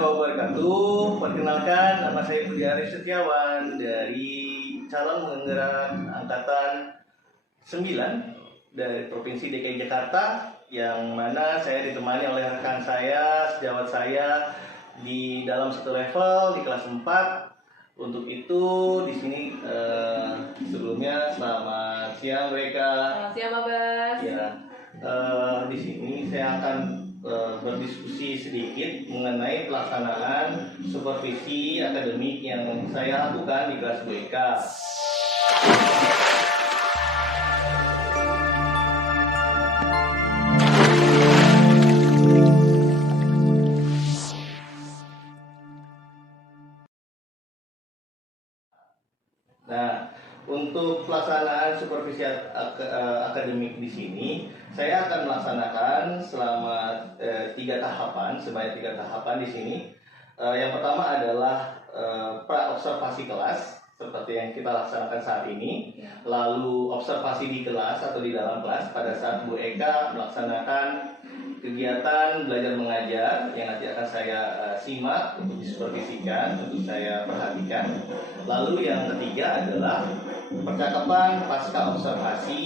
warahmatullahi wabarakatuh. Perkenalkan, nama saya Budi Arif Setiawan dari calon penggerak angkatan 9 dari Provinsi DKI Jakarta, yang mana saya ditemani oleh rekan saya, sejawat saya di dalam satu level di kelas 4. Untuk itu di sini sebelumnya selamat siang mereka. Selamat siang, Babas. Ya, di sini saya akan berdiskusi sedikit mengenai pelaksanaan supervisi akademik yang saya lakukan di kelas BK. Nah, untuk pelaksanaan supervisi akademik di sini, saya akan melaksanakan selama 3 tahapan, sebanyak 3 tahapan di sini. Yang pertama adalah pra-observasi kelas, seperti yang kita laksanakan saat ini. Lalu observasi di kelas atau di dalam kelas pada saat Bu Eka melaksanakan kegiatan belajar mengajar yang nanti akan saya simak untuk disupervisikan, untuk saya perhatikan. Lalu yang ketiga adalah percakapan pasca observasi,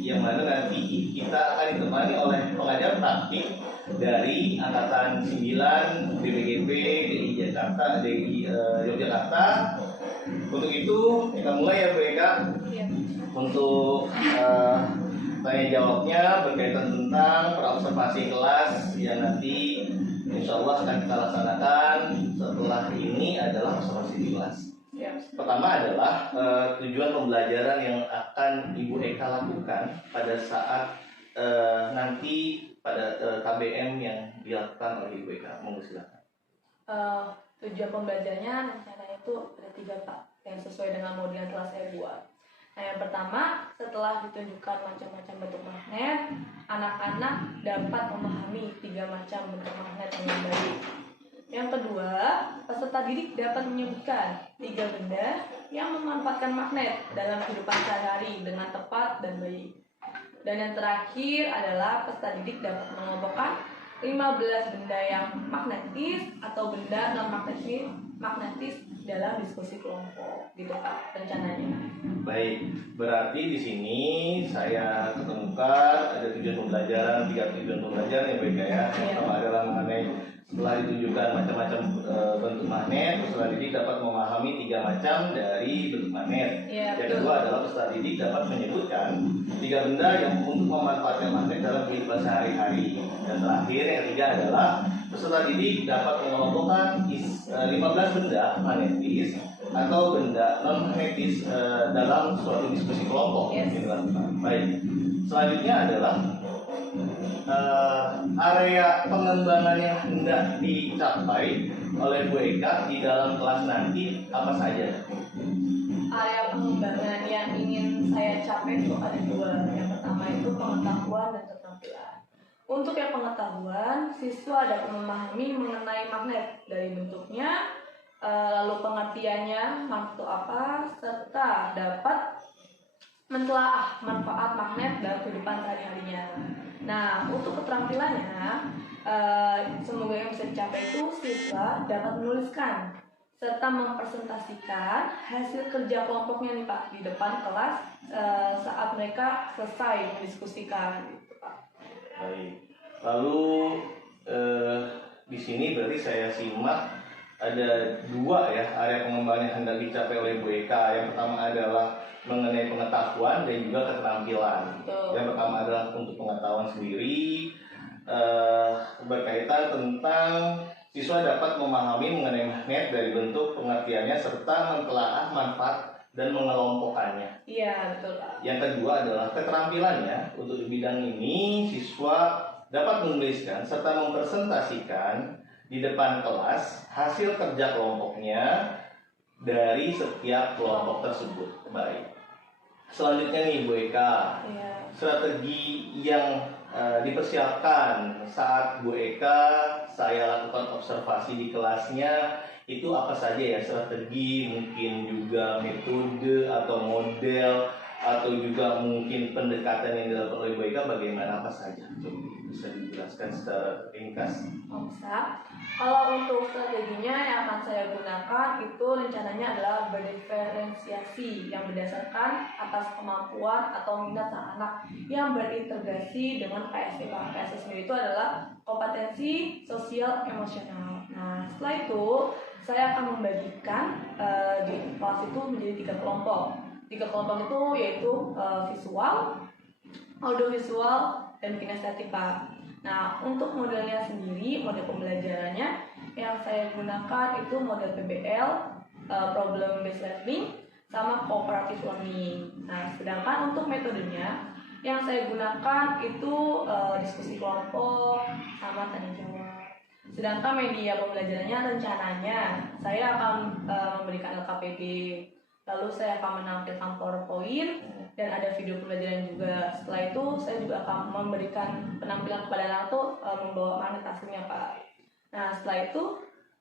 yang mana nanti kita akan ditemani oleh pengajar praktik dari angkatan 9 DPGP DKI Jakarta, DKI Yogyakarta. Untuk itu kita mulai ya Bu Eka. Untuk tanya jawabnya berkaitan tentang praobservasi kelas yang nanti insya Allah akan kita laksanakan setelah ini adalah observasi di kelas. Pertama adalah tujuan pembelajaran yang akan Ibu Eka lakukan pada saat nanti pada KBM yang dilakukan oleh Ibu Eka. Monggo silakan. Tujuan pembelajarannya rencananya itu ada 3, Pak, yang sesuai dengan model yang telah saya buat. Nah, yang pertama, setelah ditunjukkan macam-macam bentuk magnet, anak-anak dapat memahami 3 macam bentuk magnet dengan baik. Yang kedua, peserta didik dapat menyebutkan 3 benda yang memanfaatkan magnet dalam kehidupan sehari-hari dengan tepat dan baik. Dan yang terakhir adalah peserta didik dapat mengelompokkan 15 benda yang magnetis atau benda non-magnetis dalam diskusi kelompok, gitu Pak, rencananya. Baik, berarti di sini saya ketemukan ada tujuan pembelajaran, 3 tujuan pembelajaran ya Baik ya. Yang pertama adalah mengenai setelah ditunjukkan macam-macam bentuk magnet, peserta didik dapat memahami 3 macam dari bentuk magnet. Yang kedua adalah peserta didik dapat menyebutkan 3 benda yang untuk memanfaatkan magnet dalam kehidupan sehari-hari. Dan terakhir yang ketiga adalah peserta didik dapat mengelompokkan 15 benda magnetis atau benda non magnetis dalam suatu diskusi kelompok. Baik, selanjutnya adalah area pengembangan yang hendak dicapai oleh Bu Eka di dalam kelas nanti apa saja? Area pengembangan yang ingin saya capai itu ada 2. Yang pertama itu pengetahuan dan keterampilan. Untuk yang pengetahuan, siswa dapat memahami mengenai magnet dari bentuknya, lalu pengertiannya, maksud apa, serta dapat mentelaah manfaat magnet dalam kehidupan sehari-harinya. Nah, untuk keterampilannya, semoga yang bisa dicapai itu siswa dapat menuliskan serta mempresentasikan hasil kerja kelompoknya nih Pak di depan kelas saat mereka selesai mendiskusikan, gitu Pak. Baik. Lalu di sini berarti saya simak ada 2 ya area pengembangan yang hendak dicapai oleh Bu Eka. Yang pertama adalah mengenai pengetahuan dan juga keterampilan. Yang pertama adalah untuk pengetahuan sendiri, berkaitan tentang siswa dapat memahami mengenai magnet dari bentuk pengertiannya serta mentelaah manfaat dan mengelompokkannya. Iya, betul Pak. Yang kedua adalah keterampilannya. Untuk di bidang ini siswa dapat menuliskan serta mempresentasikan di depan kelas hasil kerja kelompoknya dari setiap kelompok tersebut. Baik. Selanjutnya nih Bu Eka, strategi yang dipersiapkan saat Bu Eka saya lakukan observasi di kelasnya itu apa saja ya, strategi, mungkin juga metode atau model atau juga mungkin pendekatan yang dilakukan oleh Bu Eka bagaimana, apa saja? Coba bisa dijelaskan secara ringkas. Oh, bisa. Kalau untuk strateginya yang akan saya gunakan itu rencananya adalah berdiferensiasi yang berdasarkan atas kemampuan atau minat sang anak yang berintegrasi dengan KSE. KSE sendiri itu adalah kompetensi sosial emosional. Nah, setelah itu saya akan membagikan di kelas itu menjadi 3 kelompok. 3 kelompok itu yaitu visual, audiovisual, dan kinestetik, Pak. Nah, untuk modelnya sendiri, model pembelajarannya yang saya gunakan itu model PBL, problem based learning, sama cooperative learning. Nah, sedangkan untuk metodenya yang saya gunakan itu diskusi kelompok sama tanya jawab. Sedangkan media pembelajarannya rencananya saya akan memberikan LKPD, lalu saya akan menampilkan PowerPoint dan ada video pembelajaran juga. Setelah itu saya juga akan memberikan penampilan kepada anak tuh membawa magnet aslinya, Pak. Nah, setelah itu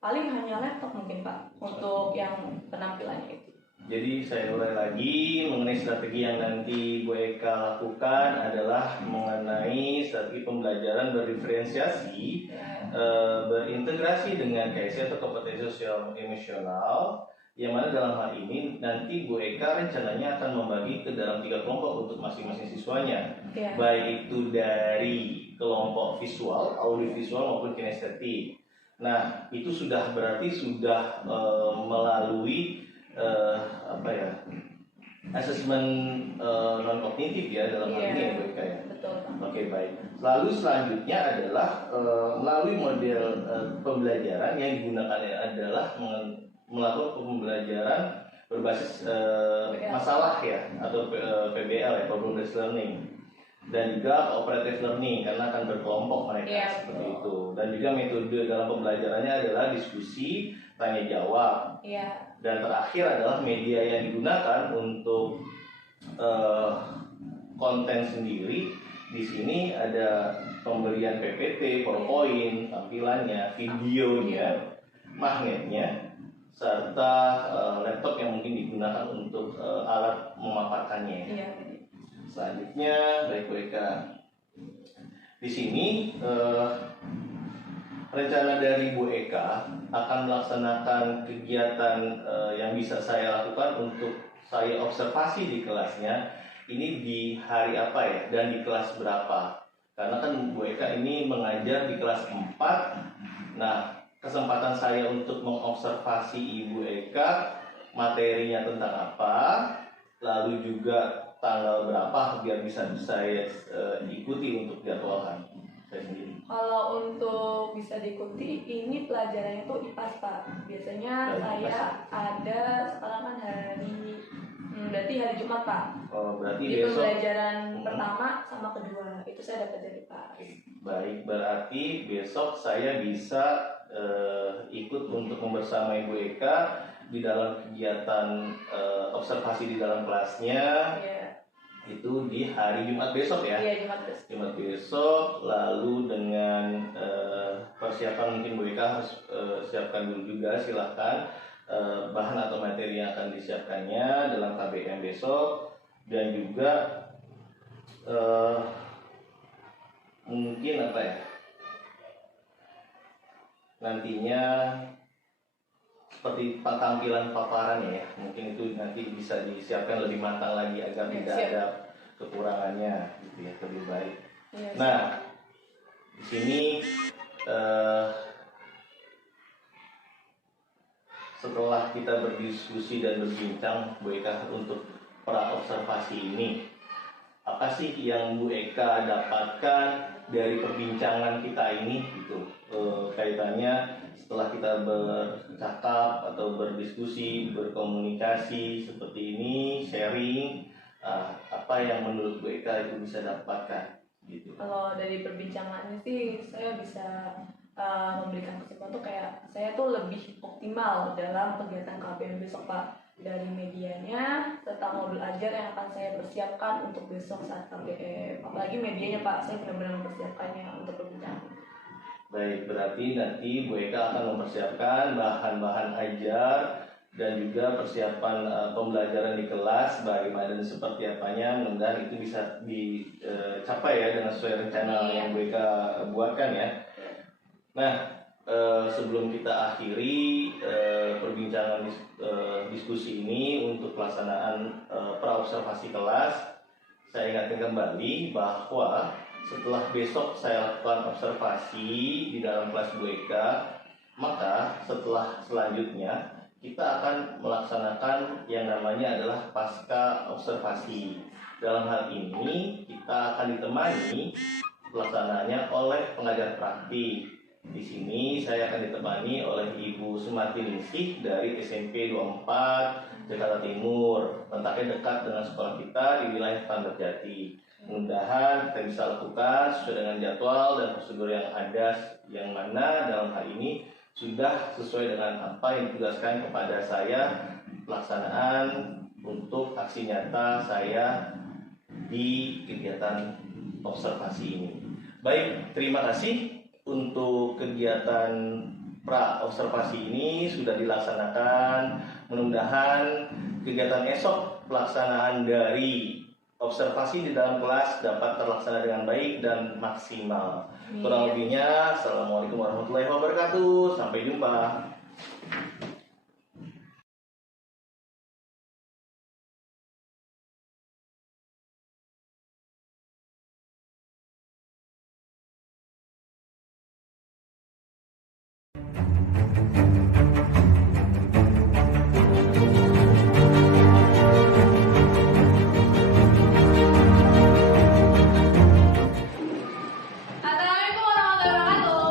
paling hanya laptop mungkin, Pak, untuk yang penampilannya itu. Jadi saya ulang lagi mengenai strategi yang nanti Bu Eka lakukan adalah mengenai strategi pembelajaran berdiferensiasi, berintegrasi dengan KSE atau kompetensi sosial emosional, yang mana dalam hal ini nanti Bu Eka rencananya akan membagi ke dalam 3 kelompok untuk masing-masing siswanya, baik itu dari kelompok visual, audiovisual maupun kinestetik. Nah, itu sudah berarti sudah melalui asesmen non kognitif ya dalam hal ini ya Bu Eka ya. Betul, Pak. Oke, baik. Lalu selanjutnya adalah melalui model pembelajaran yang digunakan adalah melakukan pembelajaran berbasis masalah ya atau PBL ya, problem based learning, dan juga cooperative learning karena akan berkelompok mereka seperti itu. Dan juga metode dalam pembelajarannya adalah diskusi, tanya jawab. Dan terakhir adalah media yang digunakan untuk konten sendiri. Di sini ada pemberian PPT, PowerPoint, tampilannya, videonya, magnetnya, serta laptop yang mungkin digunakan untuk alat memaparkannya. Selanjutnya, baik Bu Eka. Di sini rencana dari Bu Eka akan melaksanakan kegiatan yang bisa saya lakukan untuk saya observasi di kelasnya. Ini di hari apa ya dan di kelas berapa? Karena kan Bu Eka ini mengajar di kelas 4. Nah, kesempatan saya untuk mengobservasi Ibu Eka materinya tentang apa, lalu juga tanggal berapa biar bisa saya ikuti untuk jadwalkan saya sendiri. Kalau untuk bisa diikuti, ini pelajarannya itu IPAS, Pak. Biasanya saya ada sekarang kan berarti hari Jumat, Pak. Oh, berarti di besok pembelajaran pertama sama kedua itu saya dapat dari Pak. Baik, berarti besok saya bisa ikut untuk membersamai Bu Eka di dalam kegiatan observasi di dalam kelasnya. Itu di hari Jumat besok ya? Iya, Jumat besok. Jumat besok, lalu dengan persiapan mungkin Bu Eka harus siapkan dulu juga, silahkan bahan atau materi yang akan disiapkannya dalam KBM besok. Dan juga mungkin apa ya, nantinya seperti tampilan paparan ya, mungkin itu nanti bisa disiapkan lebih matang lagi agar tidak ada kekurangannya gitu ya, lebih baik. Nah, di sini setelah kita berdiskusi dan berbincang Bu Eka untuk pra observasi ini, apa sih yang Bu Eka dapatkan dari perbincangan kita ini gitu, kaitannya setelah kita bercakap atau berdiskusi, berkomunikasi seperti ini, sharing, apa yang menurut Bu Eka itu bisa dapatkan gitu. Kalau dari perbincangannya sih saya bisa memberikan kesimpulan tuh kayak saya tuh lebih optimal dalam kegiatan KBM besok, Pak, dari medianya serta modul ajar yang akan saya persiapkan untuk besok saat KBM. Apalagi medianya, Pak, saya benar-benar mempersiapkannya untuk perbincangan. Baik, berarti nanti Bu Eka akan mempersiapkan bahan-bahan ajar dan juga persiapan pembelajaran di kelas bagaimana dan seperti apanya, mudah-mudahan itu bisa dicapai ya dengan sesuai rencana yang mereka buatkan ya. Nah, sebelum kita akhiri perbincangan diskusi ini untuk pelaksanaan praobservasi kelas, saya ingatkan kembali bahwa setelah besok saya lakukan observasi di dalam kelas BUEK, maka setelah selanjutnya kita akan melaksanakan yang namanya adalah pasca observasi. Dalam hal ini kita akan ditemani pelaksanaannya oleh pengajar praktik. Di sini saya akan ditemani oleh Ibu Sumarti Ningsih dari SMP 24 Jakarta Timur. Letaknya dekat dengan sekolah kita di wilayah Standar Jati. Mudah-mudahan kita bisa lakukan sesuai dengan jadwal dan prosedur yang ada, yang mana dalam hal ini sudah sesuai dengan apa yang ditugaskan kepada saya pelaksanaan untuk aksi nyata saya di kegiatan observasi ini. Baik, terima kasih untuk kegiatan pra-observasi ini sudah dilaksanakan. Mudah-mudahan kegiatan esok pelaksanaan dari observasi di dalam kelas dapat terlaksana dengan baik dan maksimal. Kurang lebihnya, Assalamualaikum warahmatullahi wabarakatuh. Sampai jumpa. Assalamualaikum warahmatullahi wabarakatuh.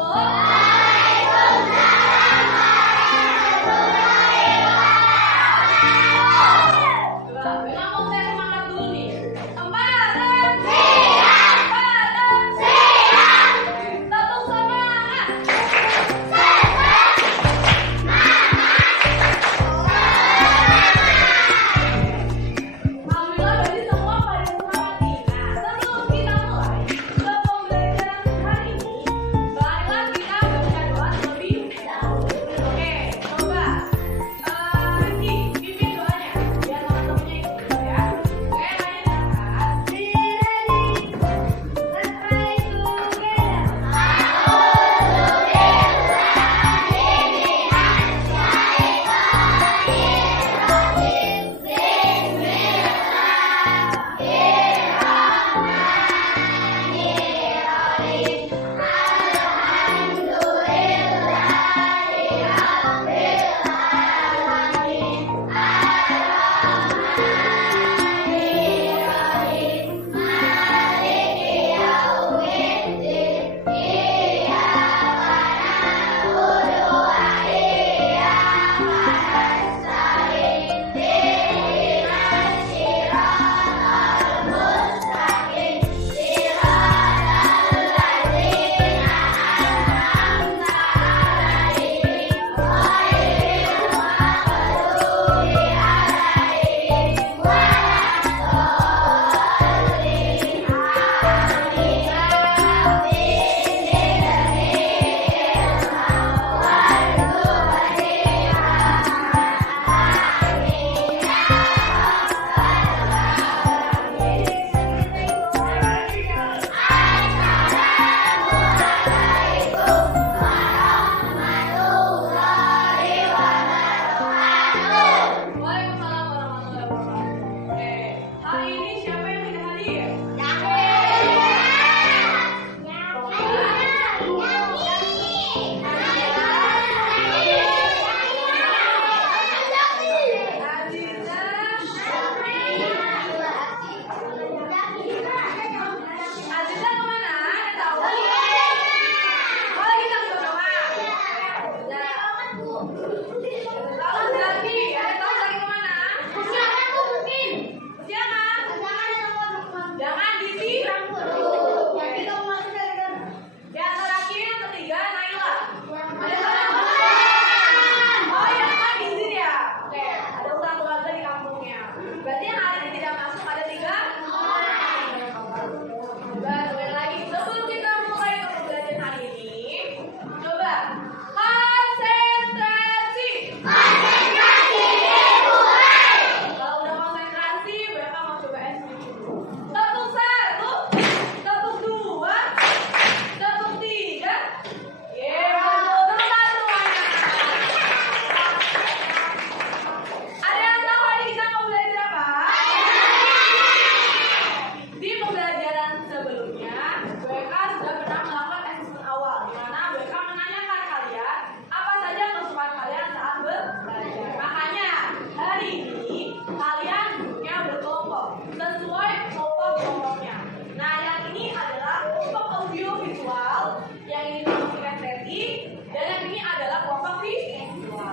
siswa.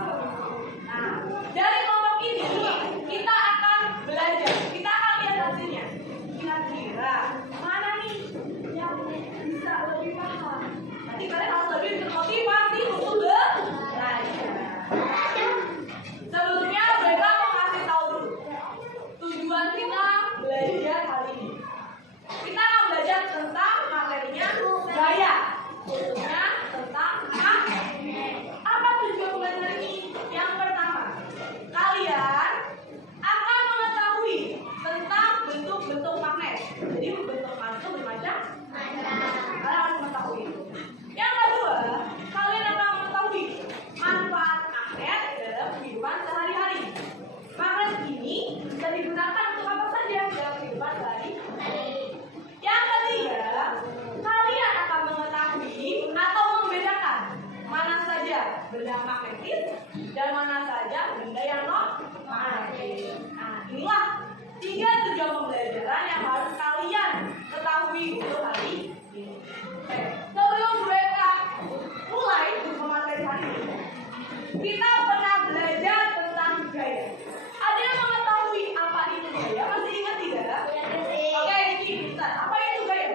Nah, dari kelompok ini kita akan belajar, kita akan lihat hasilnya. Kira-kira mana nih yang bisa lebih paham? Nanti kalian harus lebih termotivasi untuk belajar. Sebelumnya mereka mau ngasih tahu dulu tujuan kita belajar kali ini. Kita akan belajar tentang materinya gaya, khususnya tentang apa tujuan belajar ini? Yang pertama, kalian akan mengetahui tentang bentuk-bentuk magnet. Jadi bentuk magnet itu bermacam. Kalian harus mengetahui. Yang kedua, kalian akan mengetahui manfaat magnet dalam kehidupan sehari-hari. Magnet ini bisa digunakan untuk apa saja dalam kehidupan sehari-hari. Yang ketiga, kalian akan mengetahui atau membedakan mana saja benda magnetis dan mana saja benda yang non magnetis. Nah, inilah 3 tujuan pembelajaran yang harus kalian ketahui untuk hari ini. Sebelum mereka mulai materi hari ini, kita pernah belajar tentang gaya. Ada yang mengetahui apa itu gaya? Masih ingat tidak? Oke, ini bisa. Apa itu gaya?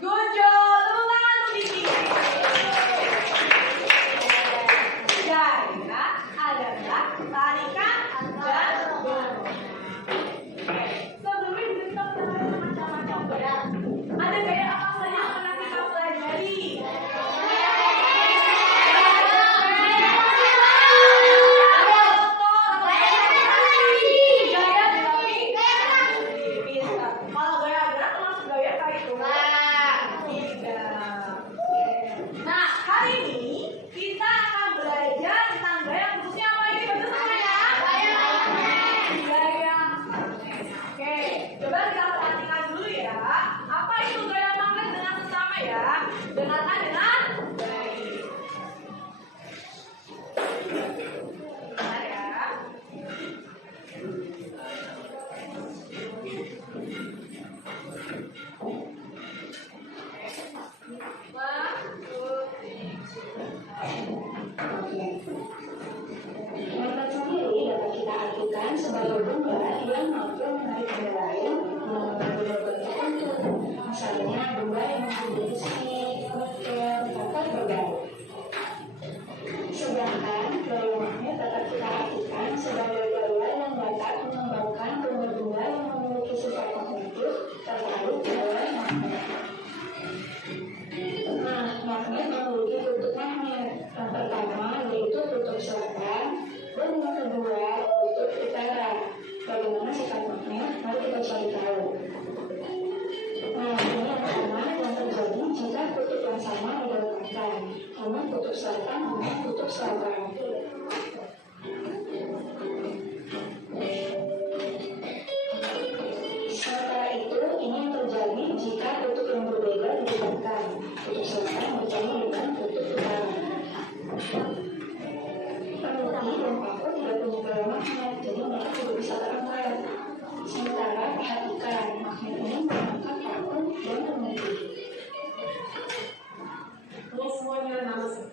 Good job. Tepuk tangan untuk Diki. Gaya adalah tarikan dan dorong. Sebelumnya kita belajar macam-macam gaya. Ada gaya apa saja yang pernah kita pelajari? Kalau gaya gerak termasuk gaya kayak itu? Tidak. Nah, hari ini kita akan belajar tentang gaya, khususnya apa ini? Baca sama ya. Gaya magnet. Oke, coba kita perhatikan dulu ya. Apa itu gaya magnet dengan sesama ya? Dengarkan dengan baik. Benar ya. Magnet sendiri dapat kita artikan sebagai benda yang mampu menarik benda lain melalui bentuk tertentu. Misalnya benda yang mempunyai besi, nikel, atau berbau. Sedangkan gaya magnet dapat kita artikan sebagai gaya yang dapat mengembangkan benda-benda yang memiliki sifat kognitif tertarik oleh magnet. Nah, magnet memiliki kutub magnet. Yang pertama yaitu kutub selatan dan yang kedua kutub utara. Bagaimana sifat magnet? Mari kita cari tahu. Nah, ini yang pertama yang terjadi jika kutub yang sama diletakkan. Namun kutub selatan dan kutub selatan. Sementara itu, ini yang terjadi jika kutub yang berbeda diletakkan. Kutub selatan bertemu dengan kutub utara. Peneliti dan paku tidak punya gaya magnet, jadi mereka tidak bisa terangkat. Sementara perhatikan, magnet ini mengangkat paku dan peneliti. Ini semuanya nama sih.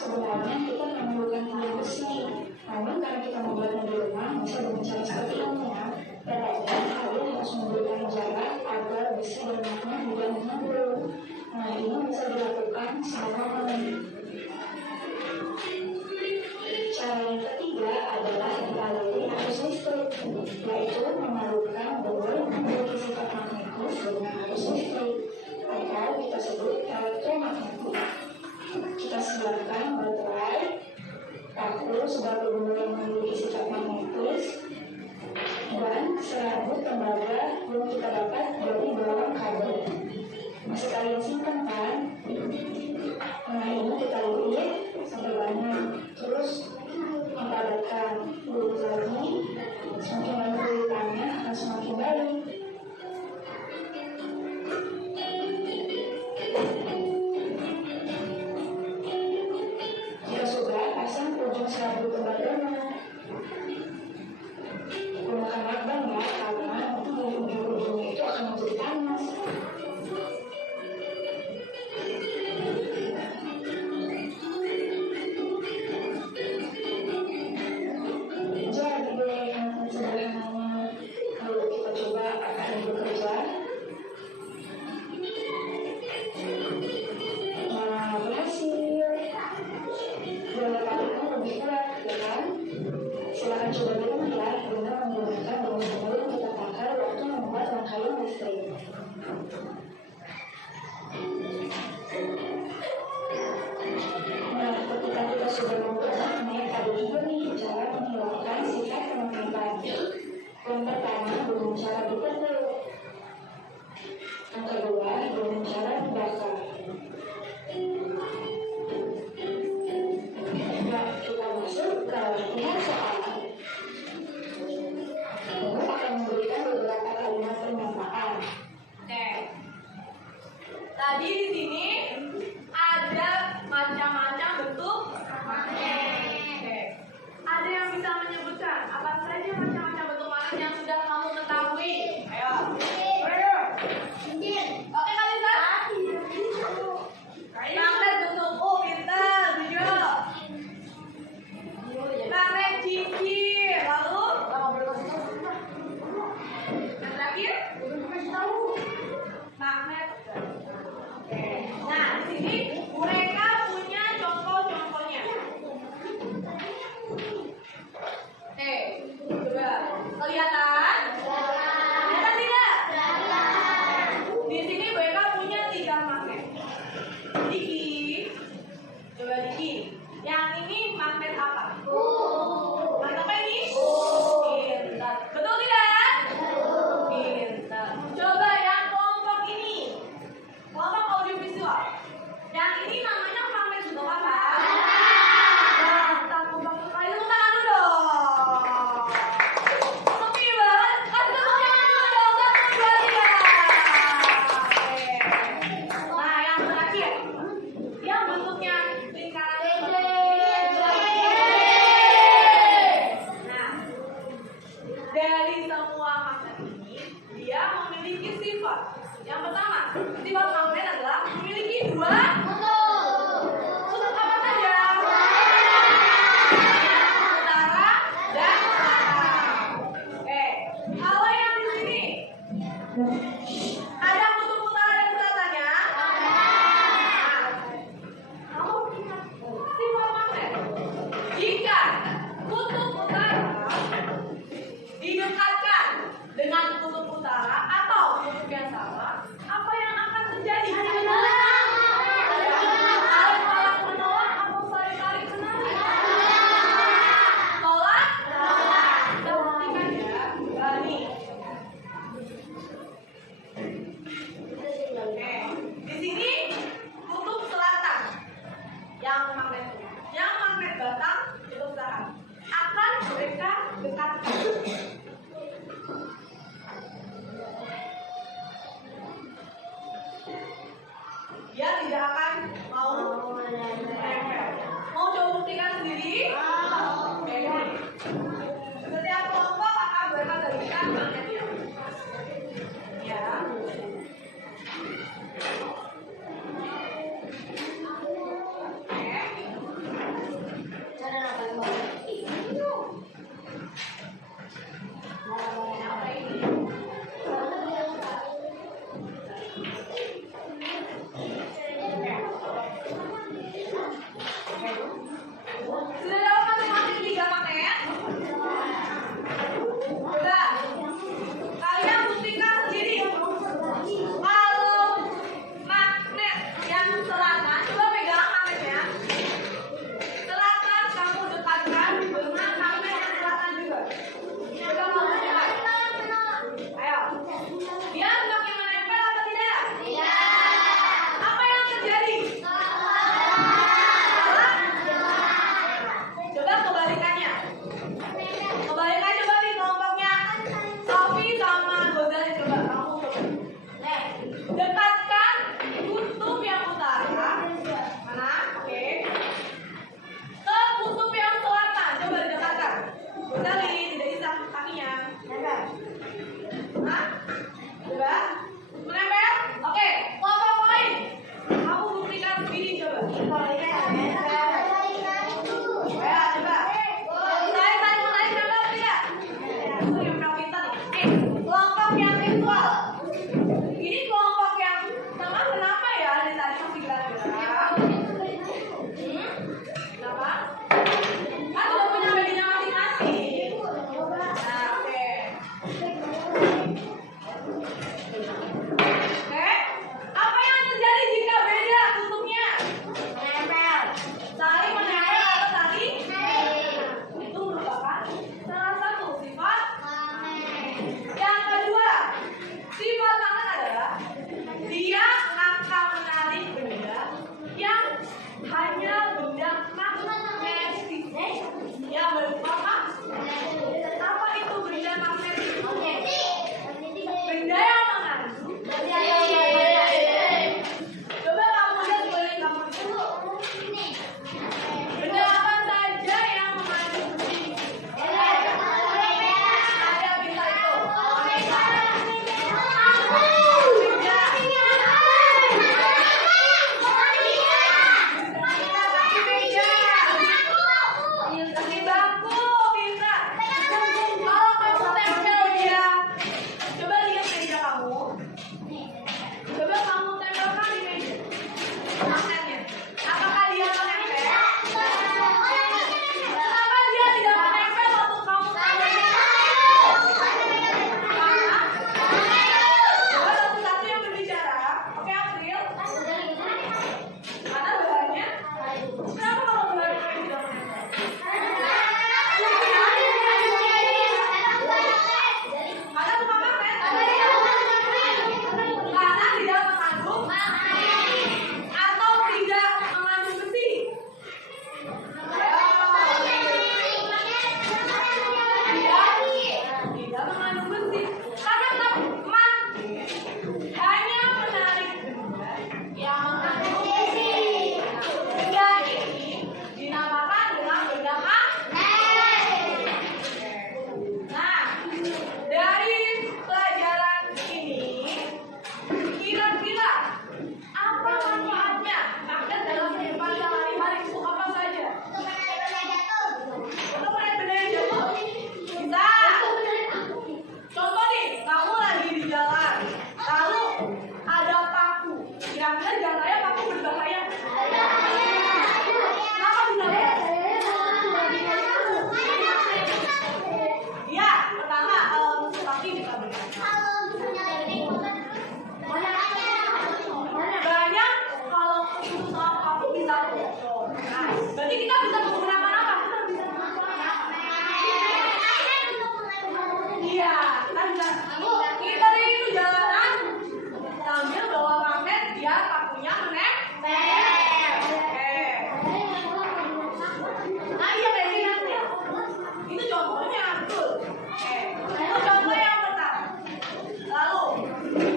sebenarnya kita memerlukan tiang besi. Namun karena kita membuatnya di rumah, bisa dengan cara seperti ini ya. Caranya kalian harus memberikan jarak agar besi dan magnet tidak menyambung. Nah, ini bisa dilakukan selama cara yang ketiga adalah dialiri arus listrik, yaitu memerlukan bowl yang memiliki sifat magnetis dengan arus listrik, atau kita sebut elektromagnetik. Kita siapkan baterai, paku sebagai bowl yang memiliki sifat magnetis, dan serabut tembaga yang kita dapat dari bolong kabel. Masih kalian simpan kan? Nah, ini kita lihat sampai banyak. Terus padatkan kulit lagi, semakin banyak kulitannya akan semakin baik. Jika sudah, pasang ujung serabut tembaganya. Gunakan lakban ya, karena nanti dari ujung-ujungnya itu akan menjadi panas. Silakan coba di rumah ya, dengan menggunakan bahan-bahan yang kita pakai waktu membuat rangkaian listrik. Nah, ketika kita sudah membuat magnet, ada juga nih cara menghilangkan sifat kemagnetan. Yang pertama dengan cara dipendul. Yang kedua dengan cara dibakar. Nah, kita masuk ke latihan soal. Ini akan memberikan beberapa kalimat pernyataan. Oke. Tadi di sini ada macam-macam bentuk magnet. Oke. Ada yang bisa menyebutkan apa saja macam-macam bentuk magnet yang sudah kamu ketahui? Ayo. Oke, Kalisa. Magnet bentuk pintar, tujuh. Magnet cincin, lalu yang terakhir magnet. Oke. Nah, di sini mereka punya contoh-contohnya. Oke, coba kelihatan? Kelihatan tidak? Di sini mereka punya 3 magnet. Diki, coba Diki. Yang ini magnet apa? Magnet apa ini? Pintar. Betul tidak? Pintar. Coba yang kelompok ini. Kelompok audiovisual. Yang ini namanya magnet bentuk apa? Mantap, kompak sekali. Tepuk tangan dulu dong. Sepi banget. Kasih tepuk tangan dulu dong. 1, 2, 3. Oke. Nah, yang terakhir. Yang bentuknya lingkaran seperti ini. Nah, dari semua magnet ini, dia memiliki sifat. Yang pertama, sifat magnet adalah memiliki 2 kutub apa saja? Utara dan selatan. Oke, kalau yang di sini ada kutub utara dan selatannya? Nah, kamu ingat sifat magnet. Jika kutub utara didekatkan dengan kutub utara atau kutub yang sama, apa yang akan terjadi? Saling tolak menolak atau saling tarik menarik? Tolak? Kita buktikan ya. Nih. Oke. Di sini kutub selatan yang magnet batang kutub selatan akan mereka dekatkan. Dia tidak akan mau menempel. Mau coba buktikan sendiri? Oke. Setiap kelompok akan mereka berikan magnetnya. Ya. Oke. magnetnya. Apakah dia menempel? Kenapa dia tidak menempel waktu kamu coba satu-satu yang berbicara. Oke, April. Mana bahannya? Kenapa kalau bahannya tidak menempel? Ada bukan magnet? Karena tidak mengandung atau tidak mengandung besi. Tidak mengandung besi. Karena teman hanya menarik benda yang mengandung besi. Benda ini dinamakan dengan benda magnet. Nah, dari pelajaran ini, kira-kira apa manfaatnya magnet dalam kehidupan sehari-hari untuk apa saja? Untuk menarik benda yang jatuh? Bisa. Contoh nih, kamu lagi di jalan, lalu ada paku. Kira-kira jangan raya paku berbahaya. Kenapa bisa Iya, pertama kalau musuh kaki bisa banyak kalau musuh sama kamu bisa bocor. Nah, berarti kita bisa menggunakan apa? Iya, kita bisa. Kita itu jalanan sambil bawa magnet biar pakunya menempel. Nah, iya kayak gini. Itu contohnya, betul. Itu contoh yang pertama. Lalu,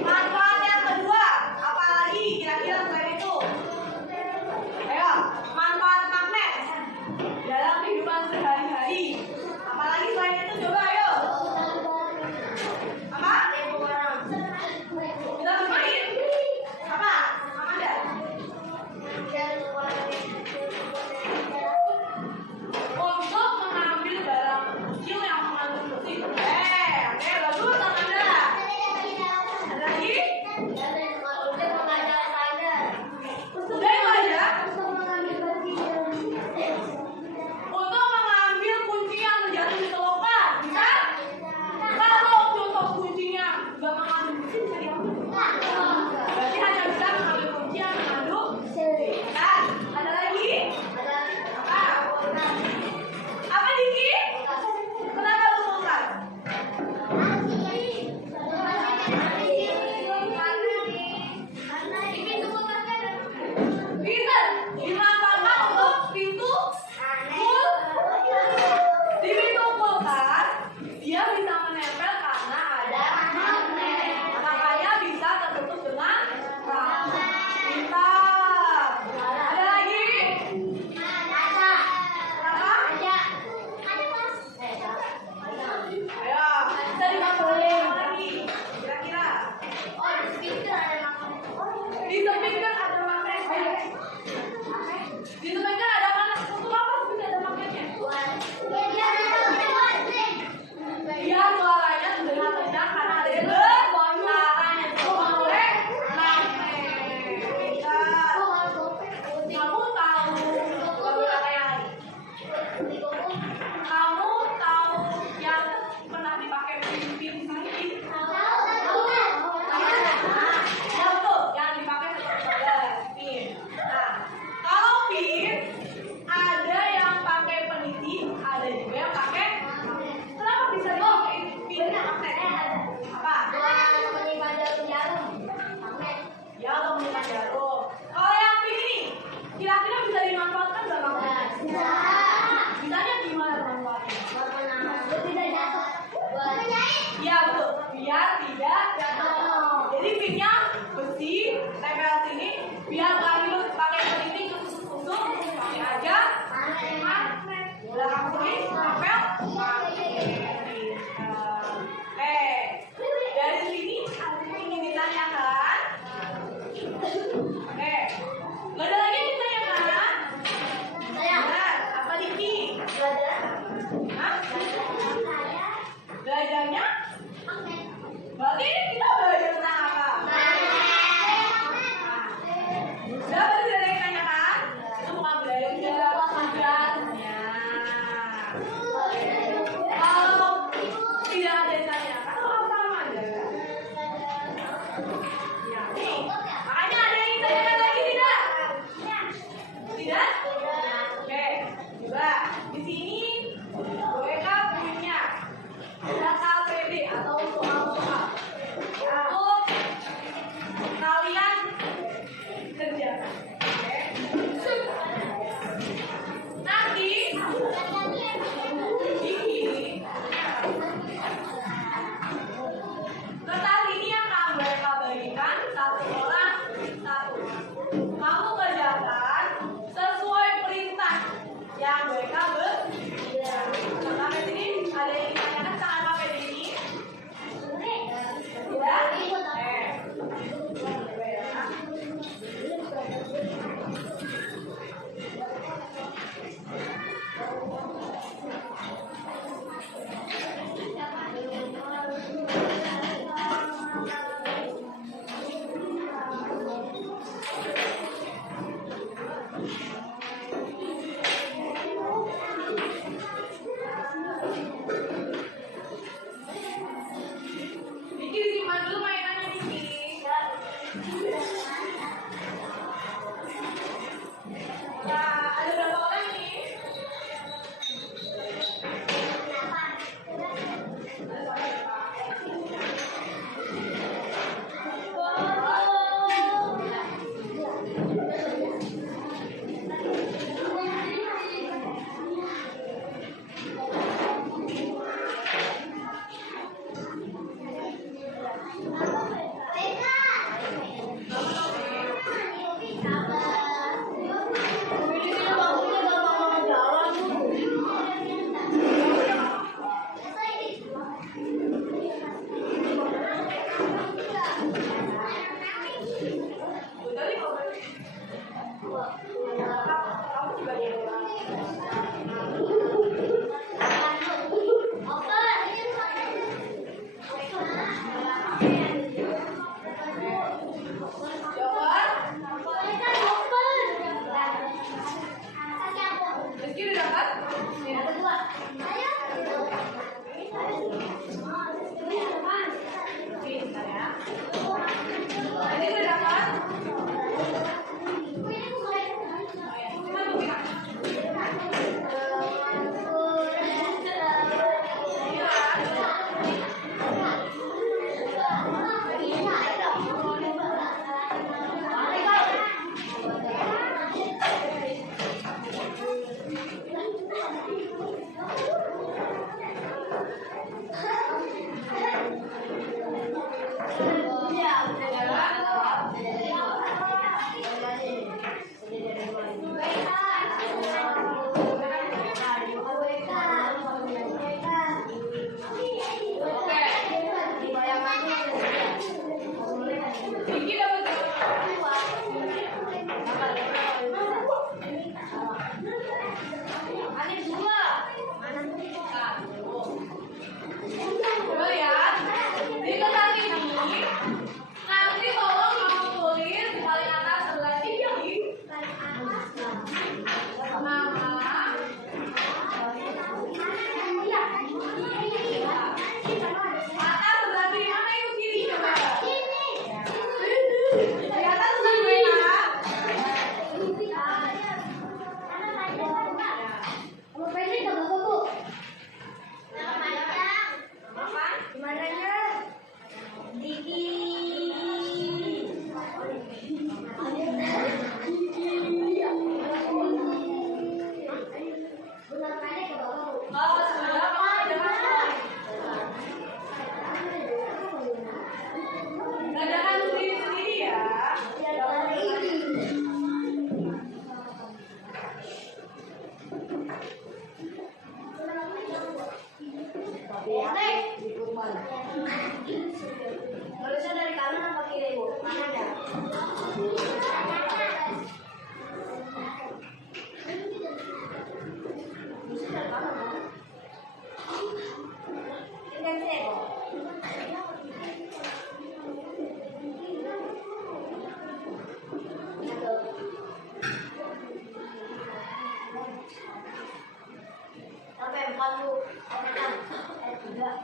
manfaat yang kedua, apalagi kira-kira selain itu? Ayo, manfaat magnet dalam kehidupan sehari-hari. Apalagi selain itu, coba ayo. Apa? Kita bermain. Apa? Amanda? Untuk mengambil barang kecil yang mengandung besi. Oke, bagus Amanda. Ada lagi? Udah itu aja. Untuk mengambil kunci yang terjatuh di selokan, bisa? Kalau contoh kuncinya nggak mengandung besi, bisa diambil. Berarti hanya bisa mengambil kunci yang mengandung besi. Kan? Ada lagi? Apa Diki? Kenapa lu bukan? Bisa dimanfaatkan untuk pintu di pintu kulkas. Dia bisa menempel karena ada magnet. Makanya bisa tertutup dengan pintar. Ada lagi? Kenapa? Ayo, bisa dimanfaatkan lagi. Kira-kira? Di speaker ada magnetnya. Di speaker ada magnet. Untuk apa speaker ada magnetnya? Biar suaranya terdengar kencang karena ada getaran yang disebabkan oleh magnet. Kamu tahu beberapa yang lain? Kamu tahu yang pernah dipakai pin sendiri? Ya betul, yang dipakai sebagai pin. Nah, kalau pin ada yang pakai peniti, ada juga yang pakai. Kenapa bisa dipakai pin magnet? Apa? Ya, untuk menyimpan jarum. Kalau yang pin ini, kira-kira bisa dimanfaatkan nggak magnet? Bisanya gimana manfaatnya? Iya betul, biar tidak jatuh. Jadi pinnya besi, tempel sini, biar lagi lu pakai peniti khusus pakai aja magnet. Belakang sini tempel magnet. Dari sini ingin ditanyakan. Nggak ada lagi yang ditanyakan? Benar, apa Diki? Hah? Belajarnya? Berarti kita belajar tentang apa? Nah, berarti kamu tidak.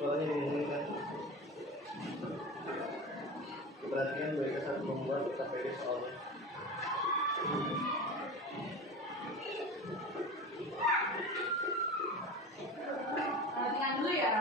Soalnya ini kan perhatian mereka saat membuat KPD soalnya. Perhatikan dulu ya.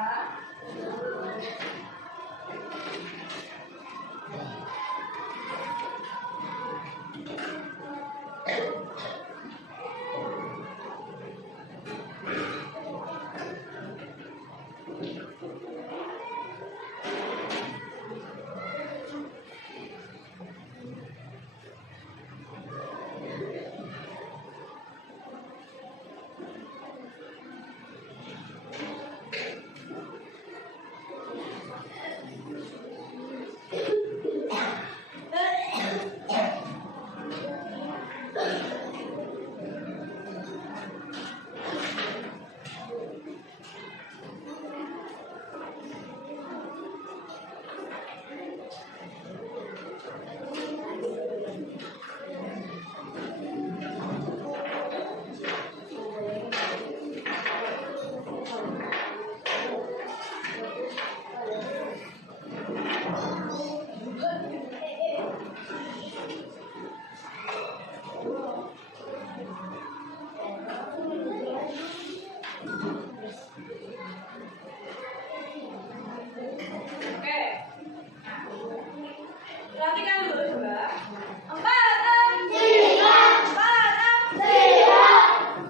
Oke. Perhatikan dulu coba. 4, 6.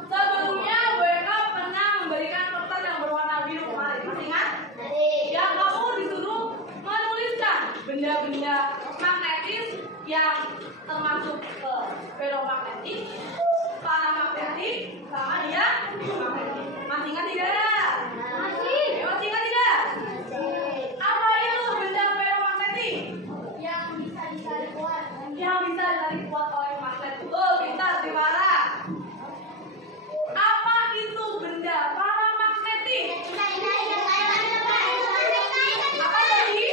Sebelumnya WK pernah memberikan kertas yang berwarna biru kemarin. Masih ingat? Yang kamu disuruh menuliskan benda-benda magnetis yang termasuk ke ferromagnetik, paramagnetik, sama dia magnetik. Masih ingat tidak? Masih ingat tidak? Apa itu benda ferromagnetik? Yang bisa ditarik kuat oleh magnet. Betul, pintar, Dimara. Apa itu benda paramagnetik? Apa tadi?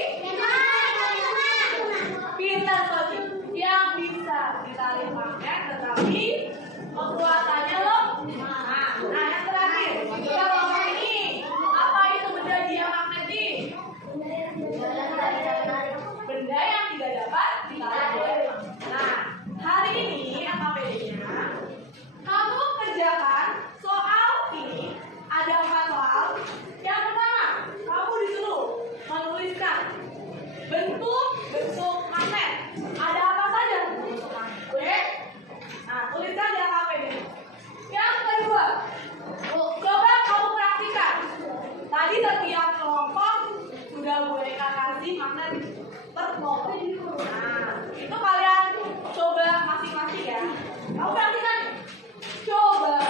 Pintar, Soji. Yang bisa ditarik magnet tetapi kekuatannya lemah. Nah, yang terakhir, kita ngomong ini. Apa itu benda diamagnetik? Benda yang tidak dapat ditarik oleh magnet. Nah, hari ini AKPD-nya kamu kerjakan soal ini. Ada 4 soal. Yang pertama, kamu disuruh menuliskan bentuk magnet. Ada apa saja bentuk magnet? Oke? Nah, tuliskan di AKPD. Yang kedua, coba kamu praktikan. Tadi setiap kelompok sudah boleh kasih magnet per kelompok. Nah, itu kalian coba masing-masing ya. Kamu praktikan. Coba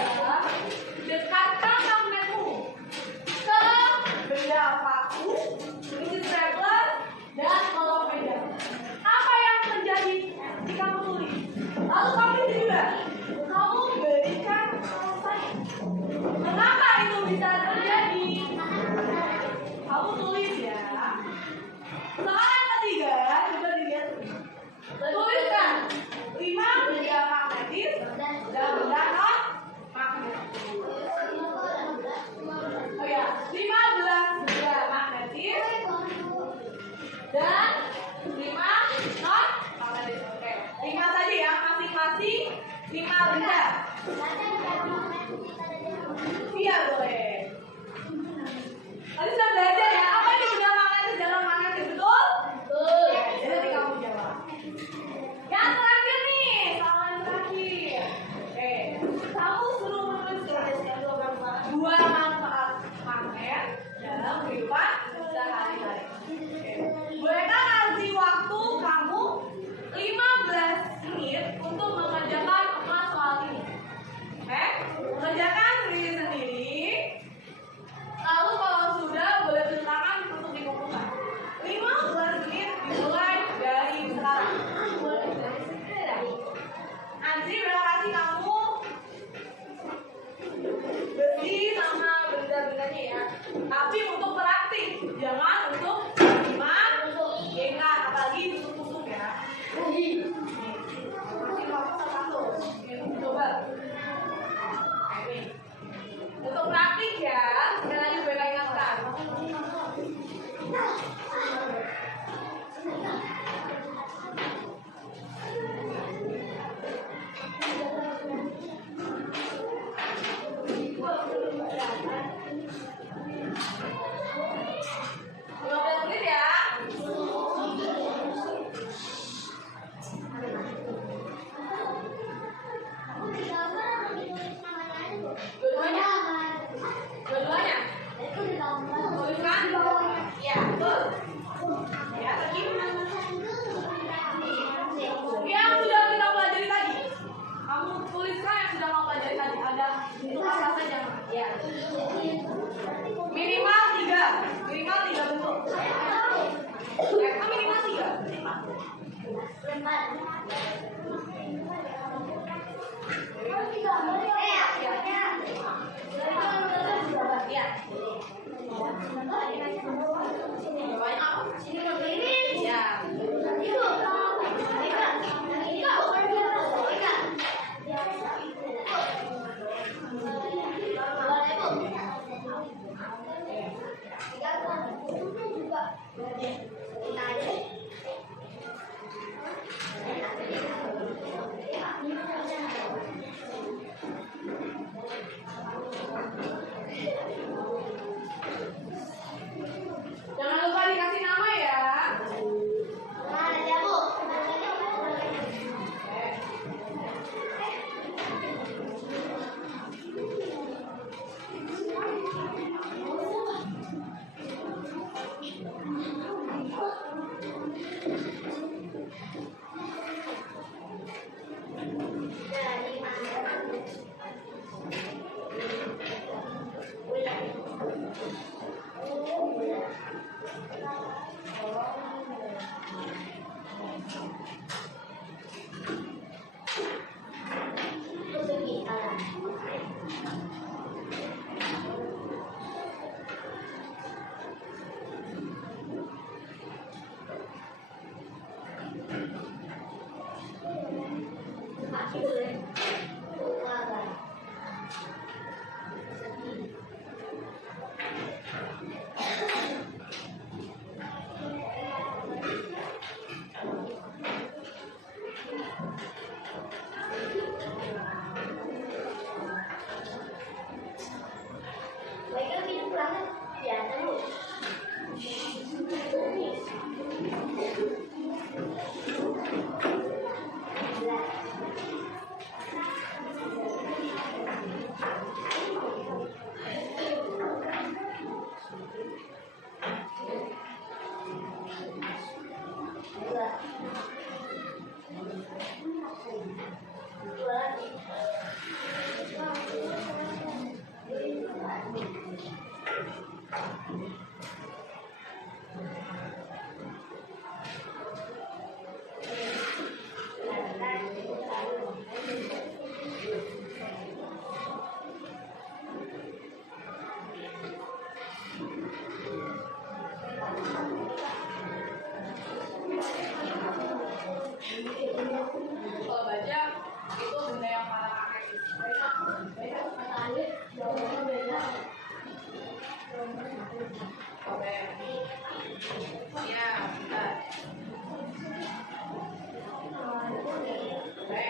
dekatkan magnetmu ke benda paku, seperti stapler, dan kolom meja. Apa yang terjadi jika kamu tulis? Lalu kamu ini juga, kamu berikan alasan. Kenapa itu bisa terjadi? Kamu tulis ya. Soal yang ketiga, coba dilihat. Tuliskan 5 benda magnetis dan benda non magnetis. Oh ya, 15 benda magnetis dan 5 non magnetis. Oke, 5 saja ya, masing-masing 5 benda. Iya boleh. Tadi sudah belajar ya, apa itu benda magnetis dan non magnetis, betul? Betul. Jadi kamu jawab. Yang terakhir nih, soal yang terakhir. Jangan lupa dikasih nama ya. Kalau baca itu benda yang para kakek. Oke. Ya, bentar. Oke.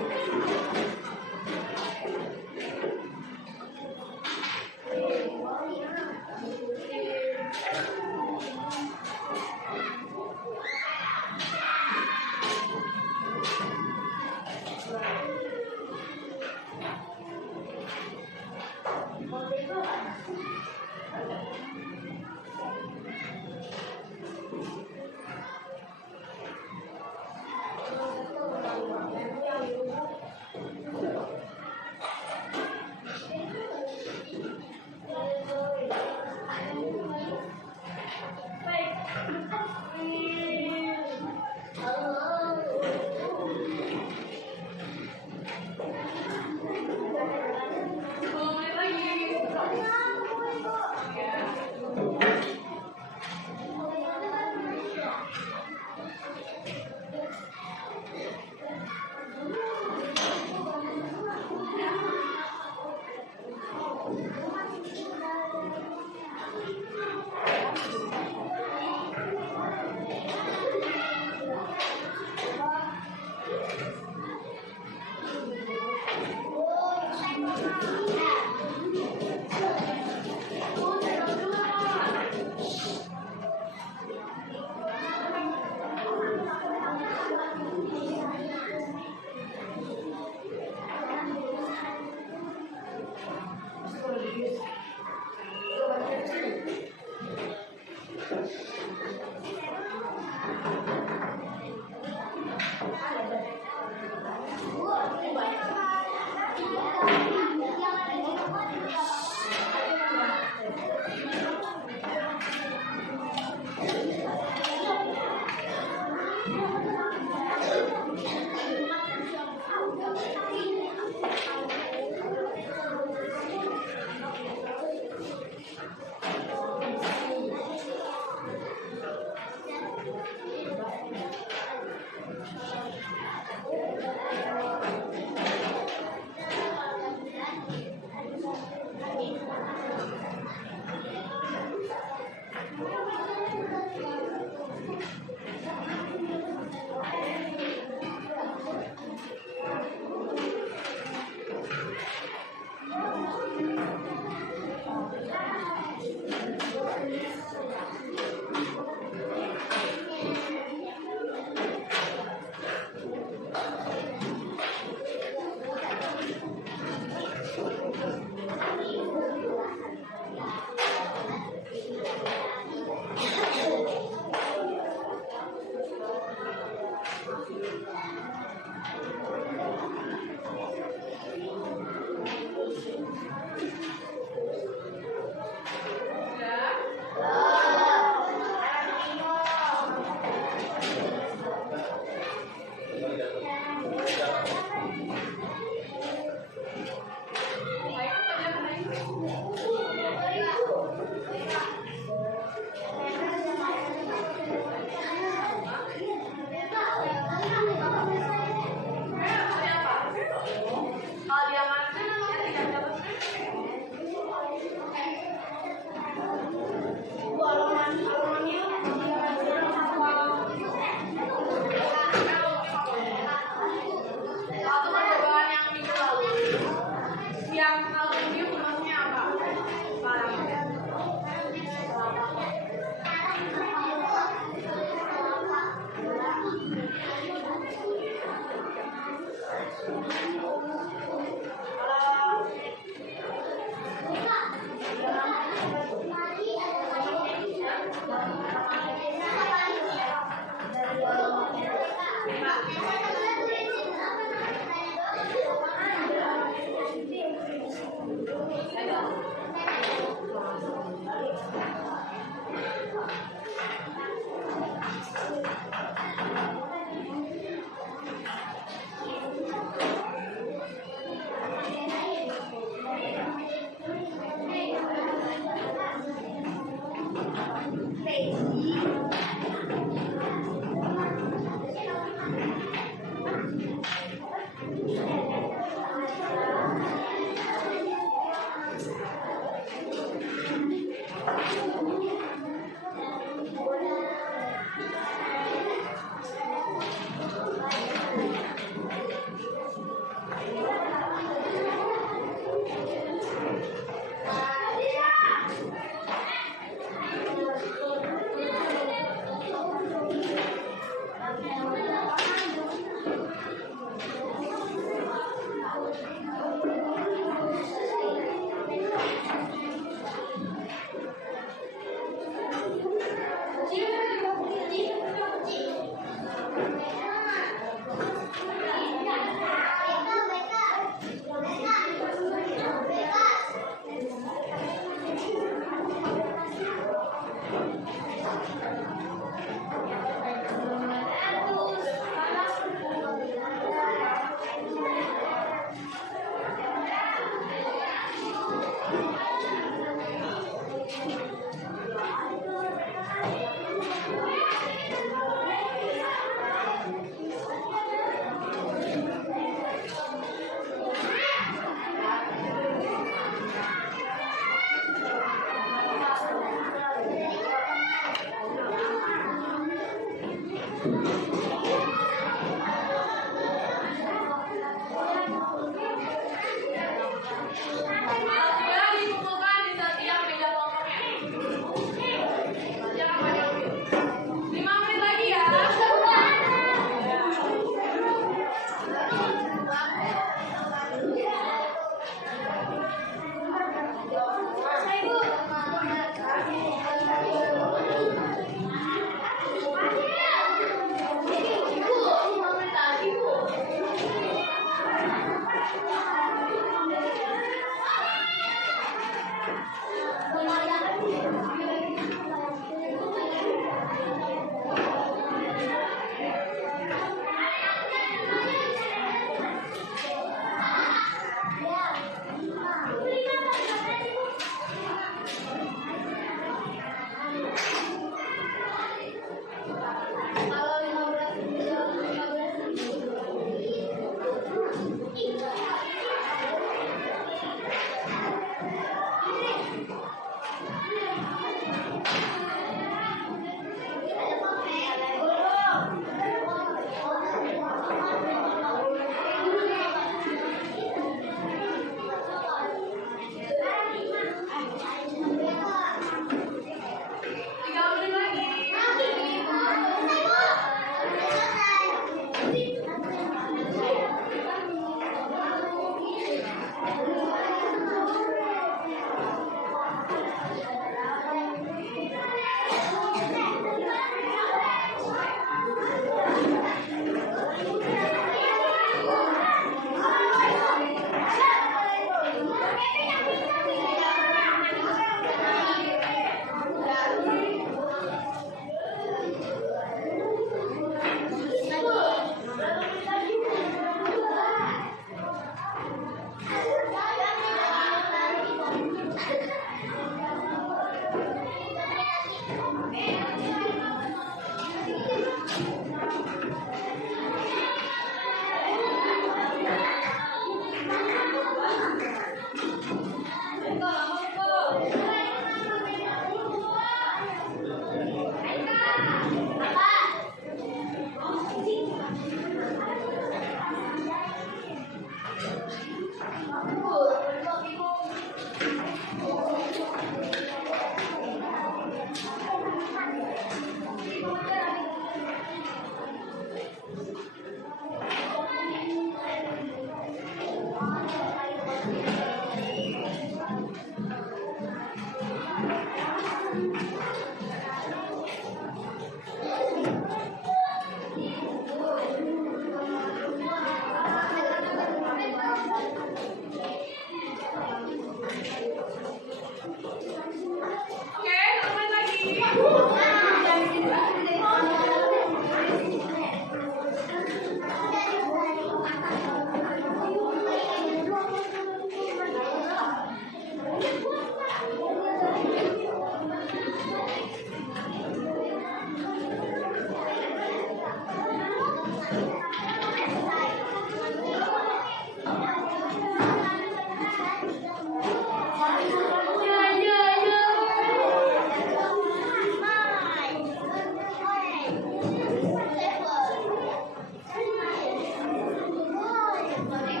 Coba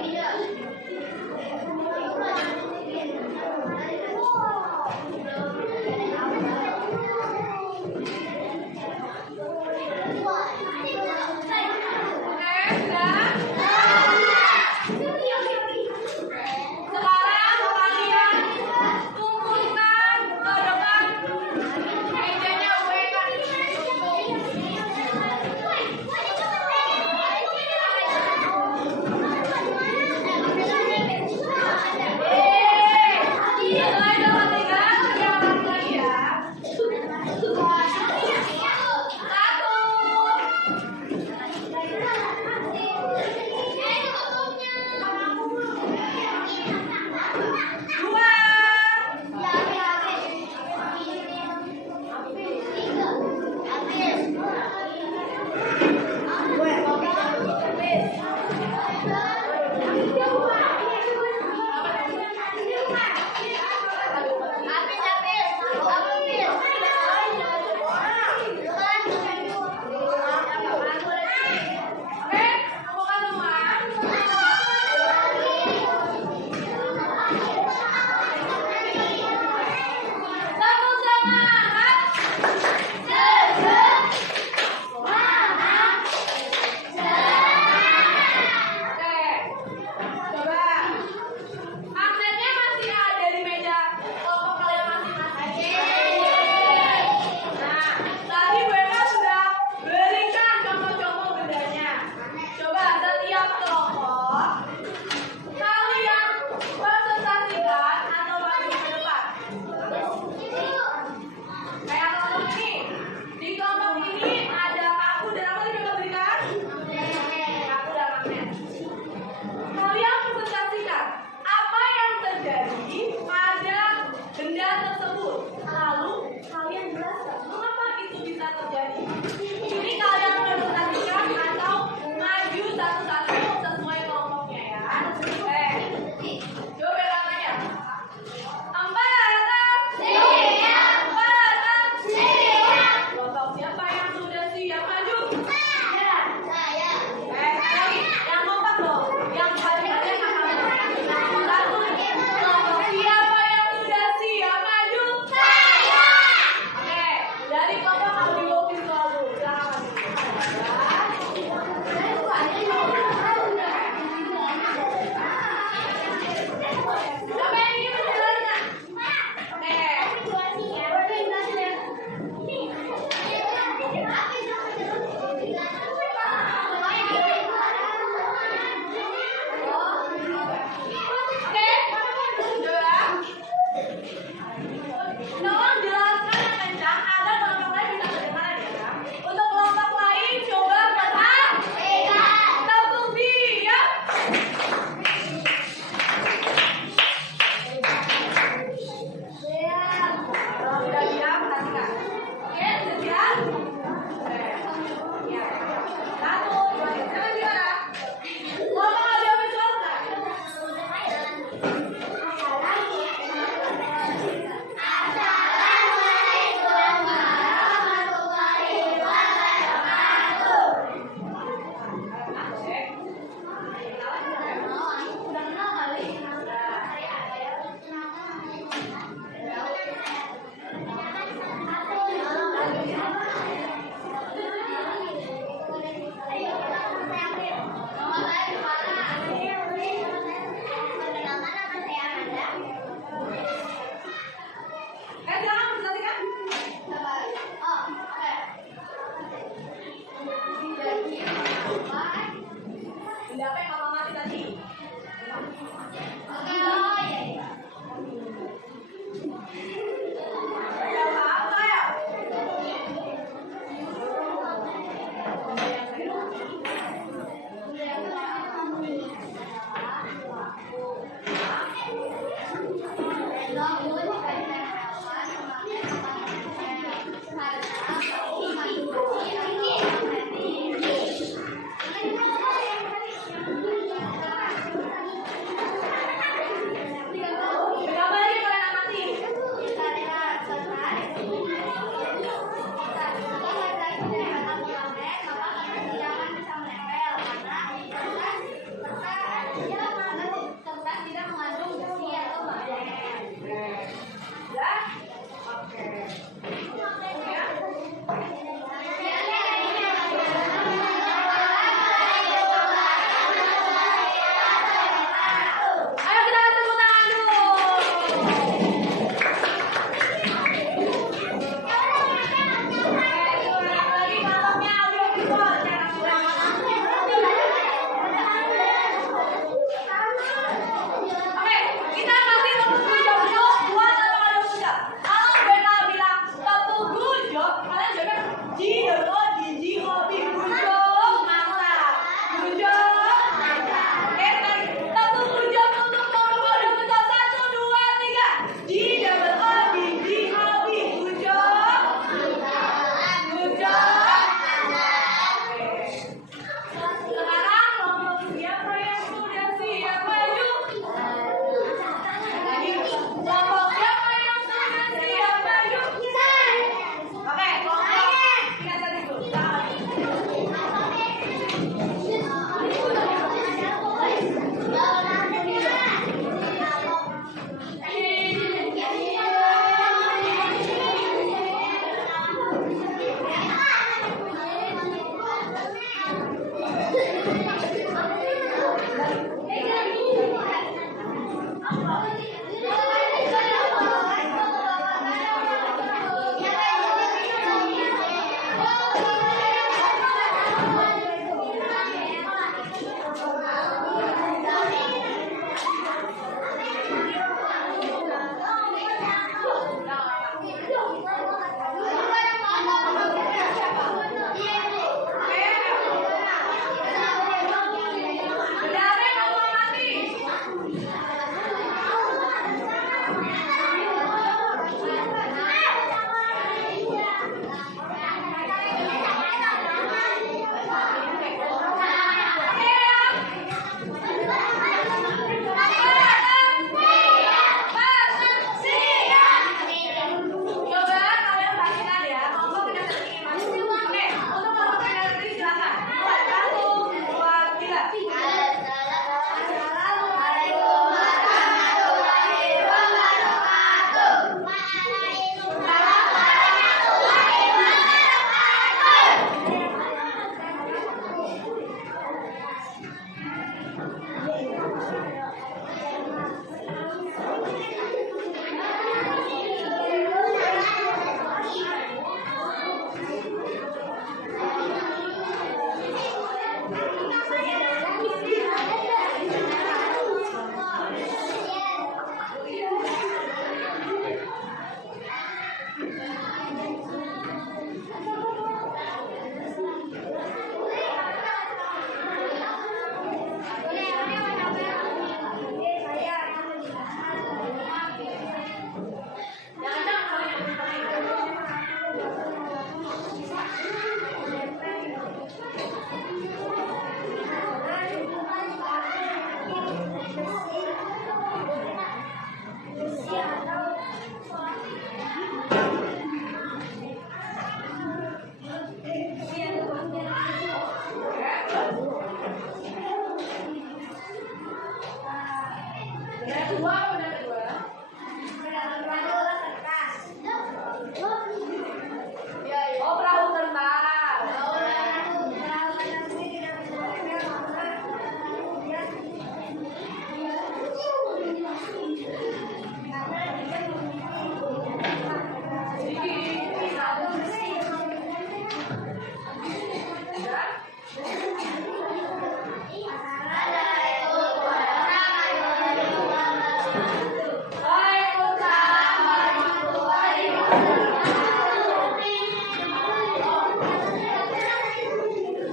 Oh, perahu terbang.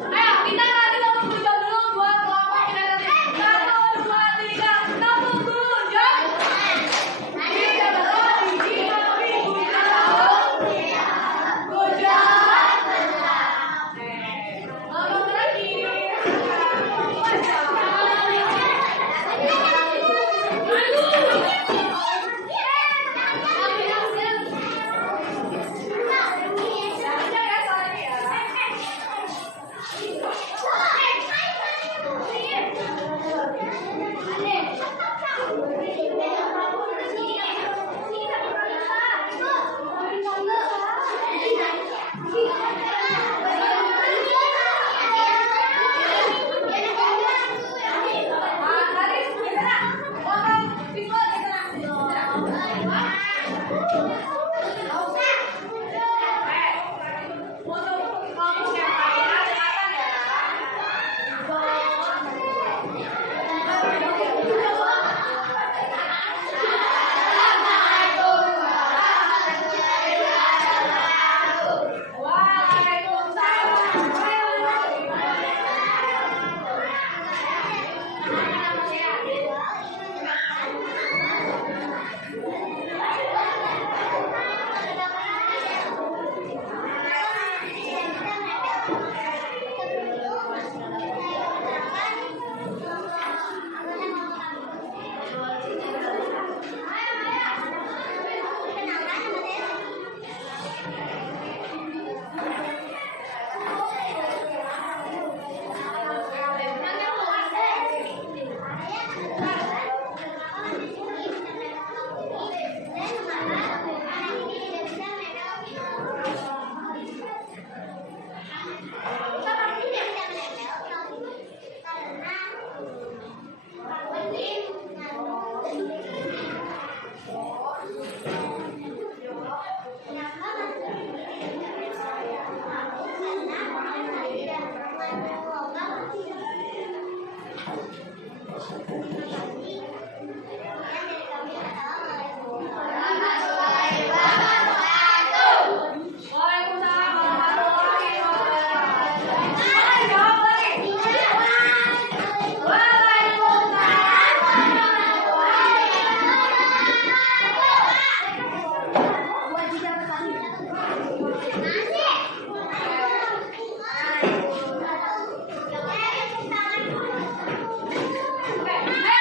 Ayo, kita nanti mau berjuang dulu buat kelompok kita nanti. 1, 2, 3, kita berjuang. Kita berjuang, kita ngomong lagi. Hey!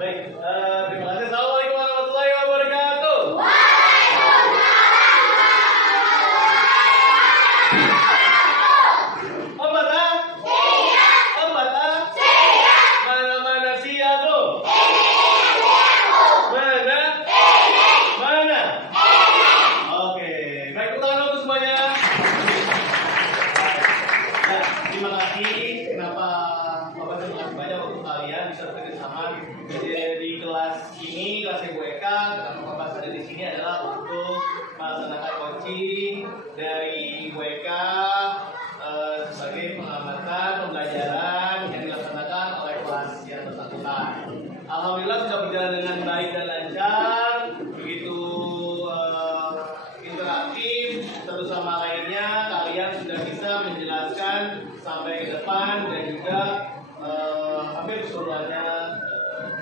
Baik, terima kasih. Assalamualaikum warahmatullahi wabarakatuh. Ombatan? Siap. Ombatan? Siap. Mana siap tuh? Mana? Mana? Oke, baik, tangan untuk semuanya. Ya, terima kasih. Kenapa Bapak terima kasih banyak untuk kalian bisa bekerja sama di kelas ini, kelas IWK. Kenapa Bapak ada di sini adalah untuk melaksanakan coaching dari IWK sebagai pengamatan pembelajaran yang dilaksanakan oleh kelas yang bersangkutan. Alhamdulillah sudah berjalan dengan baik dan lancar, begitu interaktif satu sama lainnya. Kalian sudah bisa menjelaskan sampai ke depan dan juga hampir keseluruhannya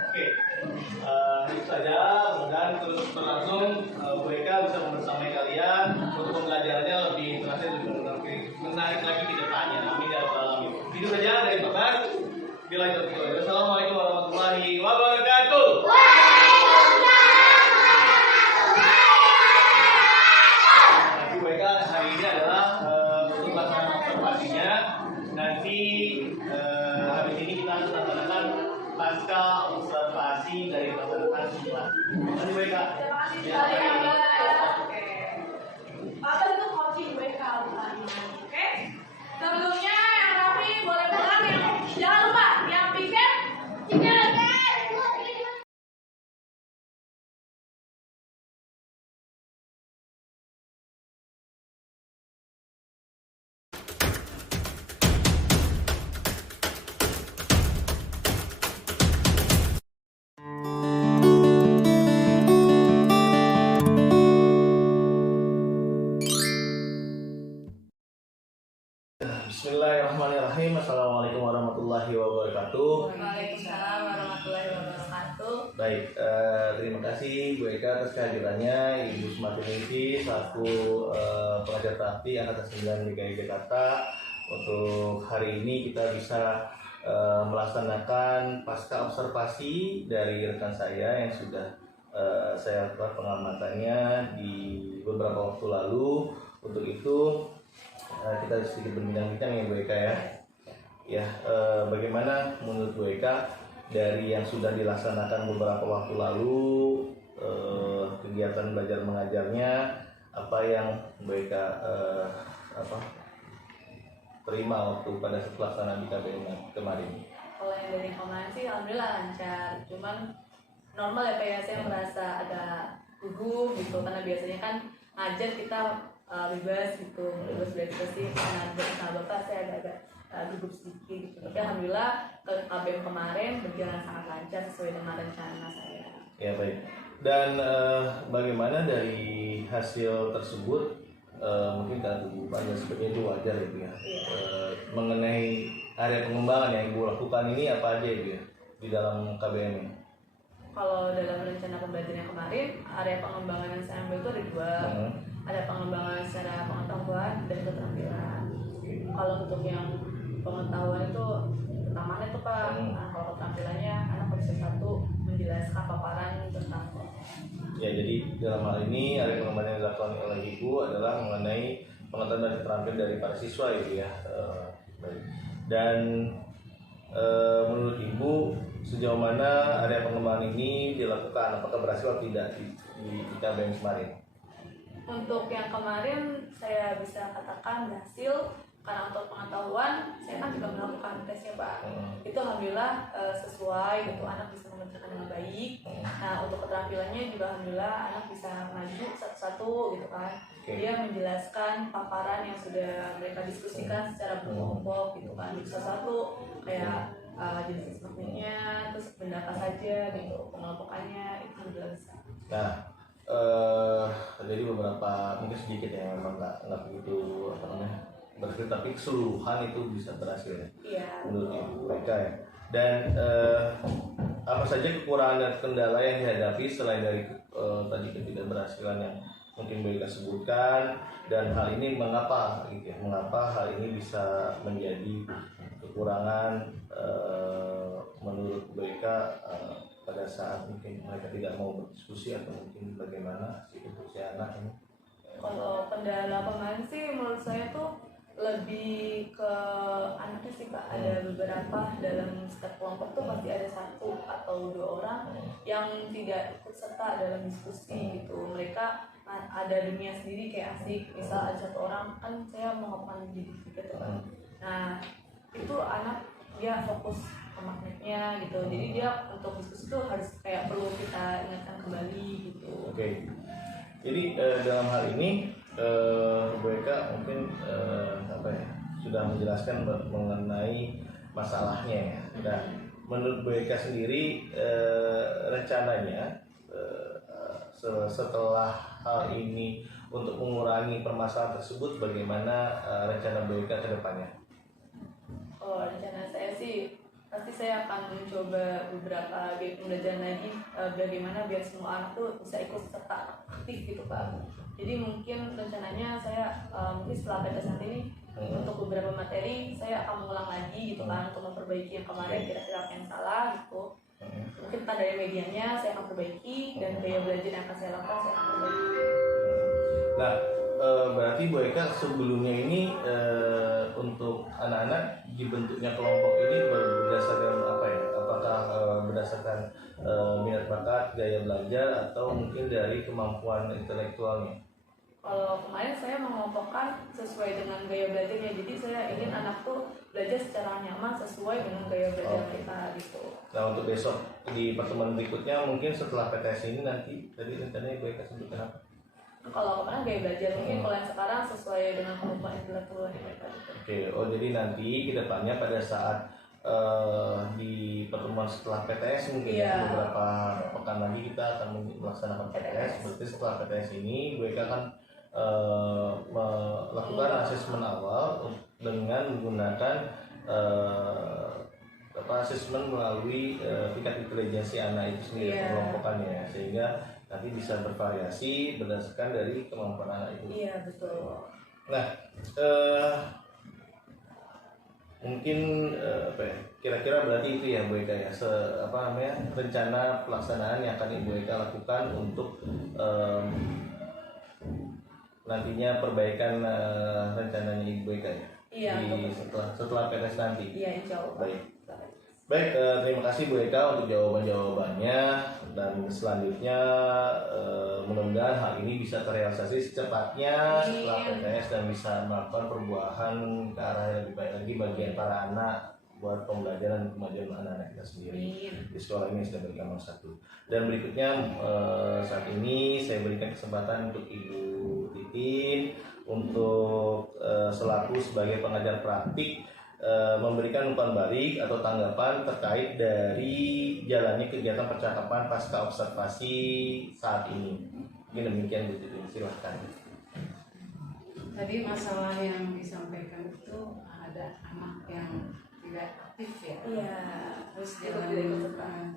oke. Itu saja, mudah-mudahan terus berlangsung. WK bisa membersamai kalian untuk pembelajarannya lebih interaktif dan lebih menarik lagi ke depannya. Amin ya rabbal alamin. Itu saja dari Bapak. Bila itu. Wassalamualaikum warahmatullahi wabarakatuh. WK hari ini adalah untuk pelaksanaan observasinya. Nanti habis ini kita akan laksanakan pasca observasi dari pelaksanaan simulasi. Terima kasih WK. Terima kasih sekali ya, Mbak. Oke. Bapak itu coaching WK bukan main, oke? Sebelumnya yang rapi boleh pulang, yang jangan lupa yang piket tinggal. Bismillahirrahmanirrahim. Assalamualaikum warahmatullahi wabarakatuh. Waalaikumsalam warahmatullahi wabarakatuh. wabarakatuh. Baik, terima kasih Bu Eka atas kehadirannya, Ibu Sumartiniti selaku pengajar praktik angkatan 9 DKI Jakarta. Untuk hari ini kita bisa melaksanakan pasca observasi dari rekan saya yang sudah saya lakukan pengamatannya di beberapa waktu lalu. Untuk itu kita sedikit berbincang-bincang ya Bu Eka ya. Ya, bagaimana menurut Bu Eka dari yang sudah dilaksanakan beberapa waktu lalu, kegiatan belajar mengajarnya, apa yang Bu Eka terima waktu pada pelaksanaan di KBM kemarin? Kalau yang dari kemarin sih alhamdulillah lancar, cuman normal ya Pak ya, saya merasa agak gugup gitu karena biasanya kan ngajar kita bebas gitu, bebas berekspresi. Karena sama Bapak saya agak gugup sedikit gitu. Tapi alhamdulillah ke KBM kemarin berjalan sangat lancar sesuai dengan rencana saya. Ya baik. Dan bagaimana dari hasil tersebut? Mungkin karena Ibu panjang seperti itu wajar ya Bu ya. Mengenai area pengembangan yang Ibu lakukan ini apa aja Ibu ya di dalam KBM ini? Kalau dalam rencana pembelajaran yang kemarin, area pengembangan yang saya ambil itu ada dua. Ada pengembangan secara pengetahuan dan keterampilan. Kalau untuk yang pengetahuan itu pertama itu Pak, nah, kalau keterampilannya anak bisa satu menjelaskan paparan tentang. Ya, jadi dalam hal ini area pengembangan yang dilakukan oleh Ibu adalah mengenai pengetahuan dan keterampilan dari para siswa Ibu ya. Dan menurut Ibu sejauh mana area pengembangan ini dilakukan, apakah berhasil atau tidak di KBM kemarin? Untuk yang kemarin saya bisa katakan berhasil, karena untuk pengetahuan saya kan juga melakukan tesnya Pak. Itu alhamdulillah sesuai gitu, anak bisa mengerjakan dengan baik. Nah untuk keterampilannya juga alhamdulillah anak bisa maju satu-satu gitu kan. Dia menjelaskan paparan yang sudah mereka diskusikan secara berkelompok gitu kan, satu-satu kayak jenis magnetnya, terus benda apa saja gitu, pengelompokannya itu alhamdulillah bisa. Nah, jadi beberapa mungkin sedikit ya memang nggak begitu berhasil, tapi keseluruhan itu bisa berhasil ya. Iya. Menurut mereka ya. Dan apa saja kekurangan dan kendala yang dihadapi selain dari tadi ketidakberhasilan yang mungkin mereka sebutkan, dan hal ini mengapa gitu ya? Mengapa hal ini bisa menjadi kekurangan menurut mereka pada saat mungkin mereka tidak mau berdiskusi atau mungkin bagaimana sih untuk si anak ini? Kalau kendala kemarin sih menurut saya tuh lebih ke anaknya sih Pak. Ada beberapa dalam setiap kelompok tuh pasti ada satu atau dua orang yang tidak ikut serta dalam diskusi gitu. Mereka ada dunia sendiri kayak asik. Misal ada satu orang, kan saya mau ngomong di gitu kan. Nah itu anak dia fokus ke magnetnya gitu, jadi dia untuk diskusi tuh harus kayak perlu kita ingatkan kembali gitu. Oke. Jadi dalam hal ini Bu Eka mungkin sudah menjelaskan mengenai masalahnya ya. Dan menurut Bu Eka sendiri rencananya setelah hal ini untuk mengurangi permasalahan tersebut, bagaimana rencana Bu Eka ke depannya? Oh, rencana saya sih pasti saya akan mencoba beberapa pembelajaran lagi bagaimana biar semua anak tuh bisa ikut serta aktif gitu Pak. Jadi mungkin rencananya saya mungkin setelah PTS nanti ini untuk beberapa materi saya akan mengulang lagi gitu kan, untuk memperbaiki yang kemarin kira-kira apa yang salah gitu. Mungkin pada dari medianya saya akan perbaiki, dan gaya belajar yang akan saya lakukan saya akan perbaiki. Nah, berarti Bu Eka sebelumnya ini untuk anak-anak dibentuknya kelompok ini berdasarkan apa ya? Apakah berdasarkan minat bakat, gaya belajar, atau mungkin dari kemampuan intelektualnya? Kalau kemarin saya mengelompokkan sesuai dengan gaya belajarnya, jadi saya ingin anak tuh belajar secara nyaman sesuai dengan gaya belajar mereka gitu. Nah, untuk besok di pertemuan berikutnya mungkin setelah PTS ini nanti tadi rencananya Bu Eka sebutkan apa? Kalau kemarin gaya belajar, mungkin kalau yang sekarang sesuai dengan kemampuan intelektual mereka gitu. Oke, jadi nanti ke depannya pada saat di pertemuan setelah PTS mungkin ya, beberapa pekan lagi kita akan melaksanakan PTS. Berarti setelah PTS ini Bu Eka akan melakukan asesmen awal dengan menggunakan asesmen melalui tingkat intelijensi anak itu sendiri, pengelompokannya, sehingga nanti bisa bervariasi berdasarkan dari kemampuan anak itu. Iya, betul. Nah, mungkin kira-kira berarti itu ya Bu Eka ya, rencana pelaksanaan yang akan Ibu Eka lakukan untuk nantinya perbaikan rencananya Ibu Eka ya. Iya, setelah PTS nanti. Iya, insya Allah. Baik, terima kasih Bu Eka untuk jawaban-jawabannya, dan selanjutnya mudah-mudahan hal ini bisa terrealisasi secepatnya setelah PTS dan bisa melakukan perubahan ke arah yang lebih baik lagi bagi para anak, buat pembelajaran dan kemajuan anak-anak kita sendiri di sekolah ini sudah berikan nomor 1. Dan berikutnya saat ini saya berikan kesempatan untuk Ibu Titin untuk selaku sebagai pengajar praktik memberikan umpan balik atau tanggapan terkait dari jalannya kegiatan percakapan pasca observasi saat ini. Mungkin demikian Bu Titin, silahkan. Tadi masalah yang disampaikan itu ada anak yang tidak aktif ya. Iya. Terus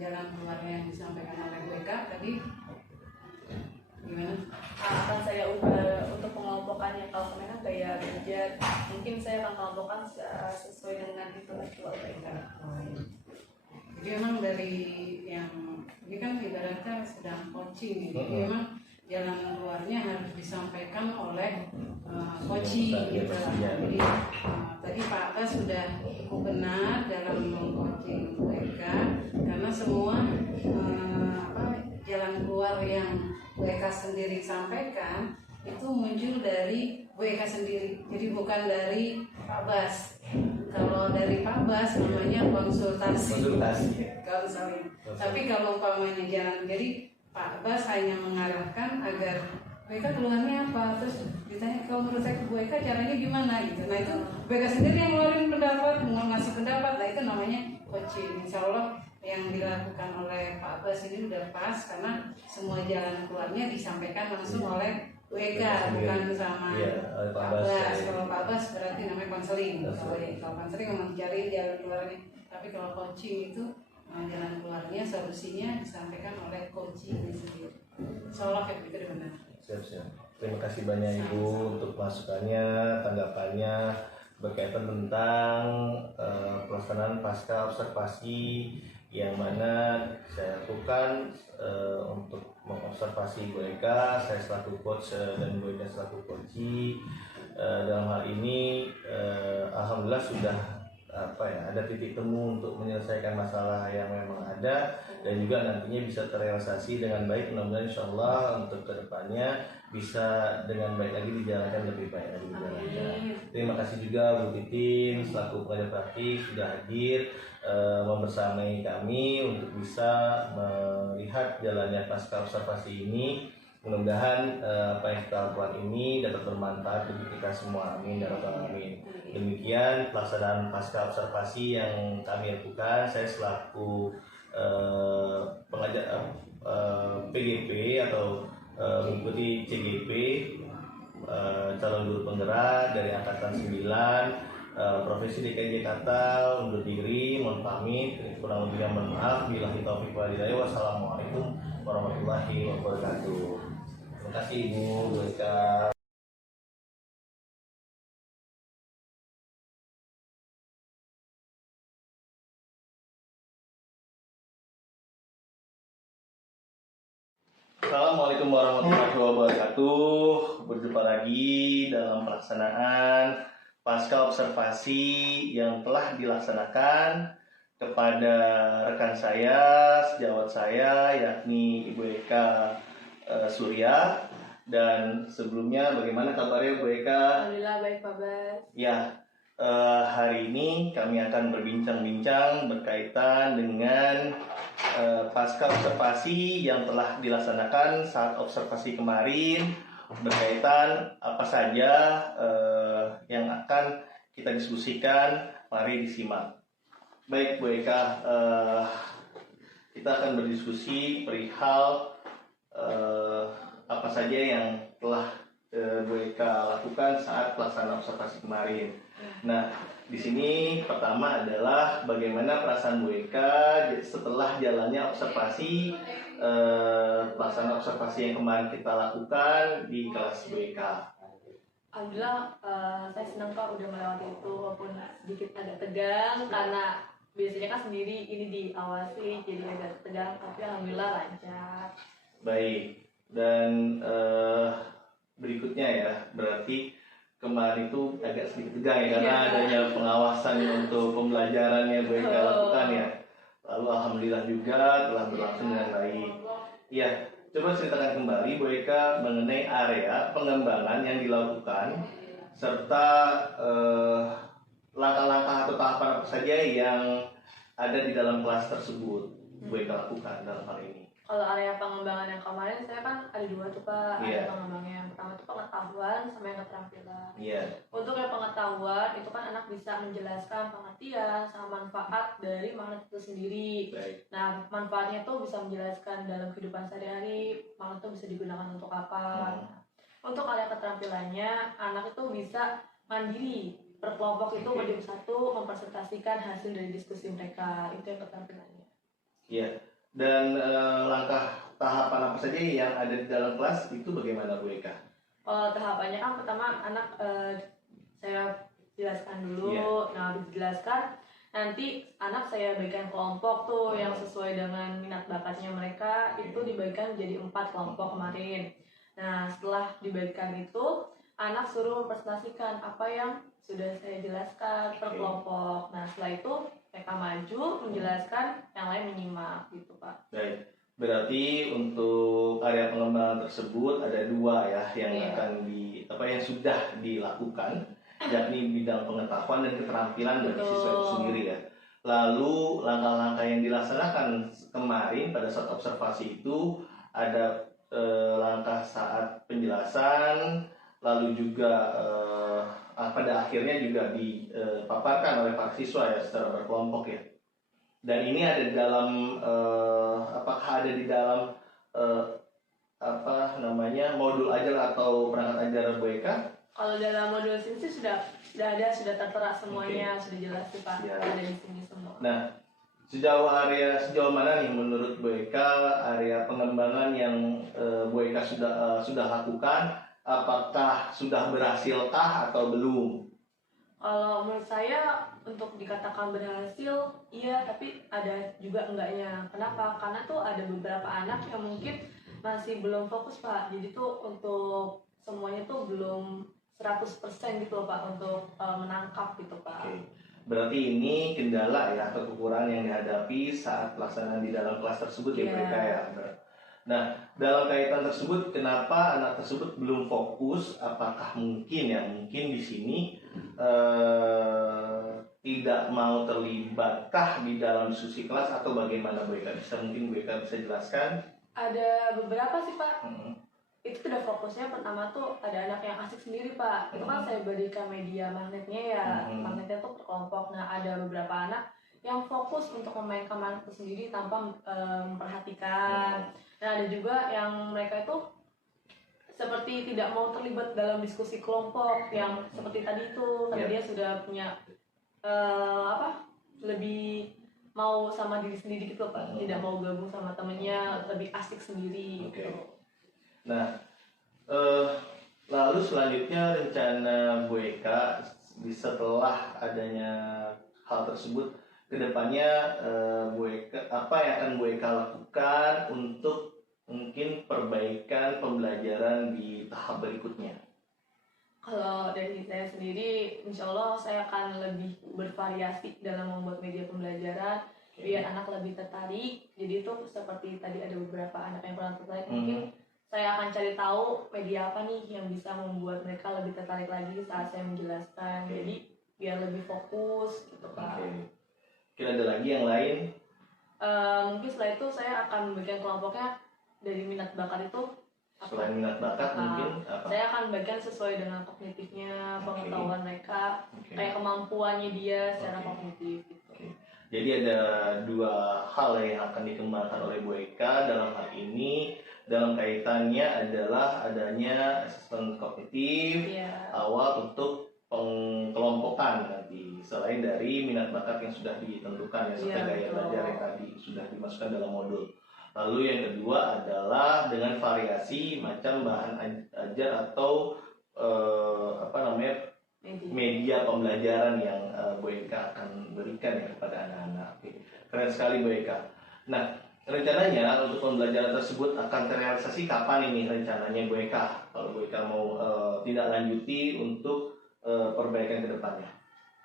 jalan keluarnya yang disampaikan oleh Bu Eka tadi gimana? Akan saya ubah untuk pengelompokannya. Kalau kemarin kayak belajar, mungkin saya akan kelompokkan sesuai dengan intelektual mereka. Jadi memang dari yang ini kan ibaratnya sedang coaching, jadi memang jalan keluarnya harus disampaikan oleh coaching gitu. Jadi tadi Pak Abbas sudah cukup benar dalam meng-coaching mereka, karena semua jalan keluar yang Bu Eka sendiri sampaikan itu muncul dari Bu Eka sendiri, jadi bukan dari Pak Bas. Kalau dari Pak Bas namanya konsultasi. Konseling. Tapi kalau umpamanya jalan, jadi Pak Bas hanya mengarahkan agar Bu Eka keluhannya apa, terus ditanya kalau menurut saya Bu Eka caranya gimana gitu. Nah itu Bu Eka sendiri yang ngeluarin pendapat, ngasih pendapat, nah itu namanya coaching. Insya Allah yang dilakukan oleh Pak Bas ini udah pas, karena semua jalan keluarnya disampaikan langsung oleh Bu Eka, bukan sama Pak Bas. Kalau Pak Bas berarti namanya konseling. Kalau konseling memang cari jalan keluarnya, tapi kalau coaching itu jalan keluarnya, solusinya disampaikan oleh coaching sendiri. Insya Allah kayak begitu benar. Siap. Terima kasih banyak Ibu untuk masukannya, tanggapannya berkaitan tentang pelaksanaan pasca observasi yang mana saya lakukan untuk mengobservasi Bu Eka. Saya selaku coach dan Bu Eka selaku coach. Dalam hal ini alhamdulillah sudah ada titik temu untuk menyelesaikan masalah yang memang ada, dan juga nantinya bisa terrealisasi dengan baik. Mudah-mudahan insyaallah untuk kedepannya bisa dengan baik lagi dijalankan, lebih baik lagi dijalankan. Terima kasih juga Bu Titin selaku pengajar praktik sudah hadir membersamai kami untuk bisa melihat jalannya pasca observasi ini. Mudah-mudahan apa yang kita lakukan ini dapat bermanfaat bagi kita semua. Amin ya rabbal alamin. Demikian pelaksanaan pasca observasi yang kami lakukan. Saya selaku pengajar PGP atau mengikuti CGP calon guru penggerak dari angkatan 9 Provinsi DKI Jakarta undur diri, mohon pamit, kurang lebihnya mohon maaf. Billahi taufiq wal hidayah. Wassalamualaikum warahmatullahi wabarakatuh. Terima kasih Ibu Eka. Assalamualaikum warahmatullahi wabarakatuh. Berjumpa lagi dalam pelaksanaan pasca observasi yang telah dilaksanakan kepada rekan saya, sejawat saya, yakni Ibu Eka Surya. Dan sebelumnya bagaimana kabarnya Bu Eka? Alhamdulillah baik Pak Bas. Ya, hari ini kami akan berbincang-bincang berkaitan dengan pasca observasi yang telah dilaksanakan saat observasi kemarin, berkaitan apa saja yang akan kita diskusikan. Mari disimak. Baik Bu Eka, kita akan berdiskusi perihal apa saja yang telah Bu Eka lakukan saat pelaksanaan observasi kemarin. Nah, Di sini pertama adalah bagaimana perasaan Bu Eka setelah jalannya observasi, pelaksanaan observasi yang kemarin kita lakukan di kelas Bu Eka. Alhamdulillah, saya senang Pak udah melewati itu, walaupun sedikit agak tegang karena biasanya kan sendiri ini diawasi jadi agak tegang, tapi alhamdulillah lancar. Baik, dan berikutnya ya, berarti kemarin itu agak sedikit tegang ya karena adanya pengawasan untuk pembelajarannya Bu Eka lakukan ya. Lalu alhamdulillah juga telah berlangsung dengan baik. Iya, coba ceritakan kembali Bu Eka mengenai area pengembangan yang dilakukan serta langkah-langkah atau tahapan apa saja yang ada di dalam kelas tersebut Bu Eka lakukan dalam hal ini. Kalau area pengembangan yang kemarin saya kan ada dua tuh Pak, Iya. ada pengembangannya. Yang pertama itu pengetahuan sama yang keterampilan. Iya. Untuk yang pengetahuan itu kan anak bisa menjelaskan pengertian sama manfaat dari magnet itu sendiri. Baik. Nah, manfaatnya tuh bisa menjelaskan dalam kehidupan sehari-hari magnet itu bisa digunakan untuk apa. Untuk area keterampilannya, anak itu bisa mandiri, berkelompok itu berdiri satu, mempresentasikan hasil dari diskusi mereka. Itu yang keterampilannya. Iya. Dan langkah tahapan apa saja yang ada di dalam kelas itu bagaimana Bu Eka? Kalau tahapannya kan pertama anak saya jelaskan dulu. Iya. Nah, habis dijelaskan nanti anak saya bagikan kelompok tuh yang sesuai dengan minat bakatnya mereka, itu dibagikan jadi 4 kelompok kemarin. Nah, setelah dibagikan itu anak suruh mempresentasikan apa yang sudah saya jelaskan per kelompok. Nah, setelah itu mereka maju menjelaskan, yang lain menyimak gitu Pak. Baik. Berarti untuk area pengembangan tersebut ada 2 ya yang Iya. akan yang sudah dilakukan, yakni bidang pengetahuan dan keterampilan bagi Betul. siswa itu sendiri ya. Lalu langkah-langkah yang dilaksanakan kemarin pada saat observasi itu ada langkah saat penjelasan, lalu juga pada akhirnya juga dipaparkan oleh para siswa ya secara berkelompok ya. Dan ini ada di dalam apakah ada di dalam modul ajar atau perangkat ajar Bu Eka? Kalau dalam modul sini sih sudah tertera semuanya, sudah jelas sih Pak. Ya. Ada di sini semua. Nah, sejauh mana nih menurut Bu Eka area pengembangan yang Bu Eka sudah lakukan, apakah sudah berhasilkah atau belum? Kalau menurut saya untuk dikatakan berhasil, iya, tapi ada juga enggaknya. Kenapa? Karena tuh ada beberapa anak yang mungkin masih belum fokus Pak. Jadi tuh untuk semuanya tuh belum 100% gitu loh Pak untuk menangkap gitu Pak. Oke. Berarti ini kendala ya atau kekurangan yang dihadapi saat pelaksanaan di dalam kelas tersebut ya Iya. mereka ya. Nah, dalam kaitan tersebut kenapa anak tersebut belum fokus? Apakah mungkin di sini tidak mau terlibatkah di dalam diskusi kelas atau bagaimana Bu Eka? Mungkin Bu Eka bisa jelaskan? Ada beberapa sih Pak. Itu tidak fokusnya pertama tuh ada anak yang asik sendiri Pak. Itu kan saya berikan media magnetnya ya. Magnetnya tuh per kelompok. Nah, ada beberapa anak yang fokus untuk memainkan magnet itu sendiri tanpa memperhatikan. Nah, ada juga yang mereka itu seperti tidak mau terlibat dalam diskusi kelompok yang seperti tadi itu. Karena dia sudah punya lebih mau sama diri sendiri gitu Pak. Tidak mau gabung sama temennya, lebih asik sendiri gitu. Nah, lalu selanjutnya rencana Bu Eka setelah adanya hal tersebut, kedepannya Bu Eka, apa yang akan Bu Eka lakukan untuk mungkin perbaikan pembelajaran di tahap berikutnya? Kalau dari saya sendiri, insya Allah saya akan lebih bervariasi dalam membuat media pembelajaran biar anak lebih tertarik. Jadi itu seperti tadi ada beberapa anak yang kurang tertarik, mungkin saya akan cari tahu media apa nih yang bisa membuat mereka lebih tertarik lagi saat saya menjelaskan. Jadi biar lebih fokus gitu Pak. Kira ada lagi yang lain? Mungkin setelah itu saya akan membagikan kelompoknya dari minat bakat itu. Selain minat bakat mungkin apa? Saya akan bagikan sesuai dengan kognitifnya, pengetahuan mereka, kayak kemampuannya dia secara kognitif gitu. Jadi ada 2 hal yang akan dikembangkan oleh Bu Eka dalam hal ini. Dalam kaitannya adalah adanya asesmen kognitif awal untuk pengkelompokan nanti, selain dari minat bakat yang sudah ditentukan ya, serta Iya, gaya betul. belajar yang tadi sudah dimasukkan dalam modul. Lalu yang kedua adalah dengan variasi macam bahan ajar atau media pembelajaran yang Bu Eka akan berikan ya kepada anak-anak. Oke. Keren sekali Bu Eka. Nah, rencananya untuk pembelajaran tersebut akan terrealisasi kapan ini rencananya Bu Eka? Kalau Bu Eka mau tidak lanjuti untuk perbaikan ke depannya.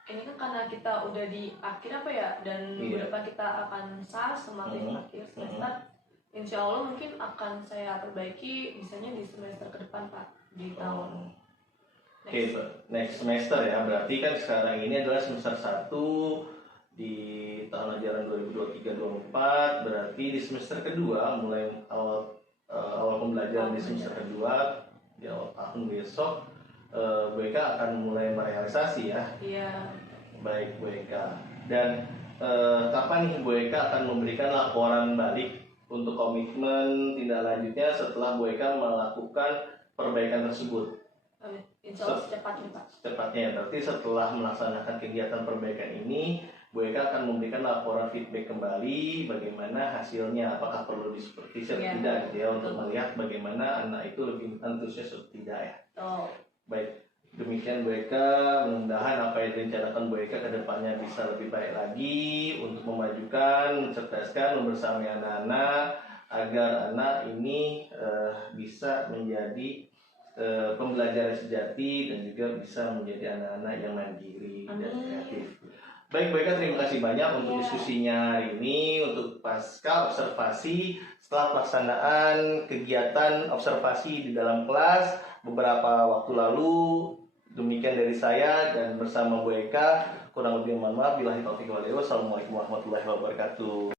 Ini kan karena kita udah di akhir dan minggu depan kita akan SAS semakin akhir semester. Insya Allah mungkin akan saya perbaiki misalnya di semester ke depan Pak, di tahun Oke, next semester ya. Berarti kan sekarang ini adalah semester 1 di tahun ajaran 2023-2024. Berarti di semester kedua, mulai awal pembelajaran di semester kedua di awal tahun besok, Bu Eka akan mulai merealisasi ya. Iya. Baik Bu Eka. Dan kapan nih Bu Eka akan memberikan laporan balik untuk komitmen tindak lanjutnya setelah Bu Eka melakukan perbaikan tersebut? Insya Allah secepatnya Pak. Secepatnya, berarti setelah melaksanakan kegiatan perbaikan ini, Bu Eka akan memberikan laporan feedback kembali bagaimana hasilnya, apakah perlu disupervisi atau tidak gitu ya, untuk melihat bagaimana anak itu lebih antusias atau tidak ya. Baik, demikian Bu Eka, mudah-mudahan apa yang direncanakan Bu Eka ke depannya bisa lebih baik lagi untuk memajukan, mencerdaskan, membersamai anak-anak agar anak ini bisa menjadi pembelajaran sejati dan juga bisa menjadi anak-anak yang mandiri dan kreatif. Baik Bu Eka, terima kasih banyak untuk diskusinya hari ini, untuk pasca observasi setelah pelaksanaan kegiatan observasi di dalam kelas beberapa waktu lalu. Demikian dari saya dan bersama Bu Eka, kurang lebih mohon maaf. Billahi taufiq wal hidayah. Wassalamualaikum warahmatullahi wabarakatuh.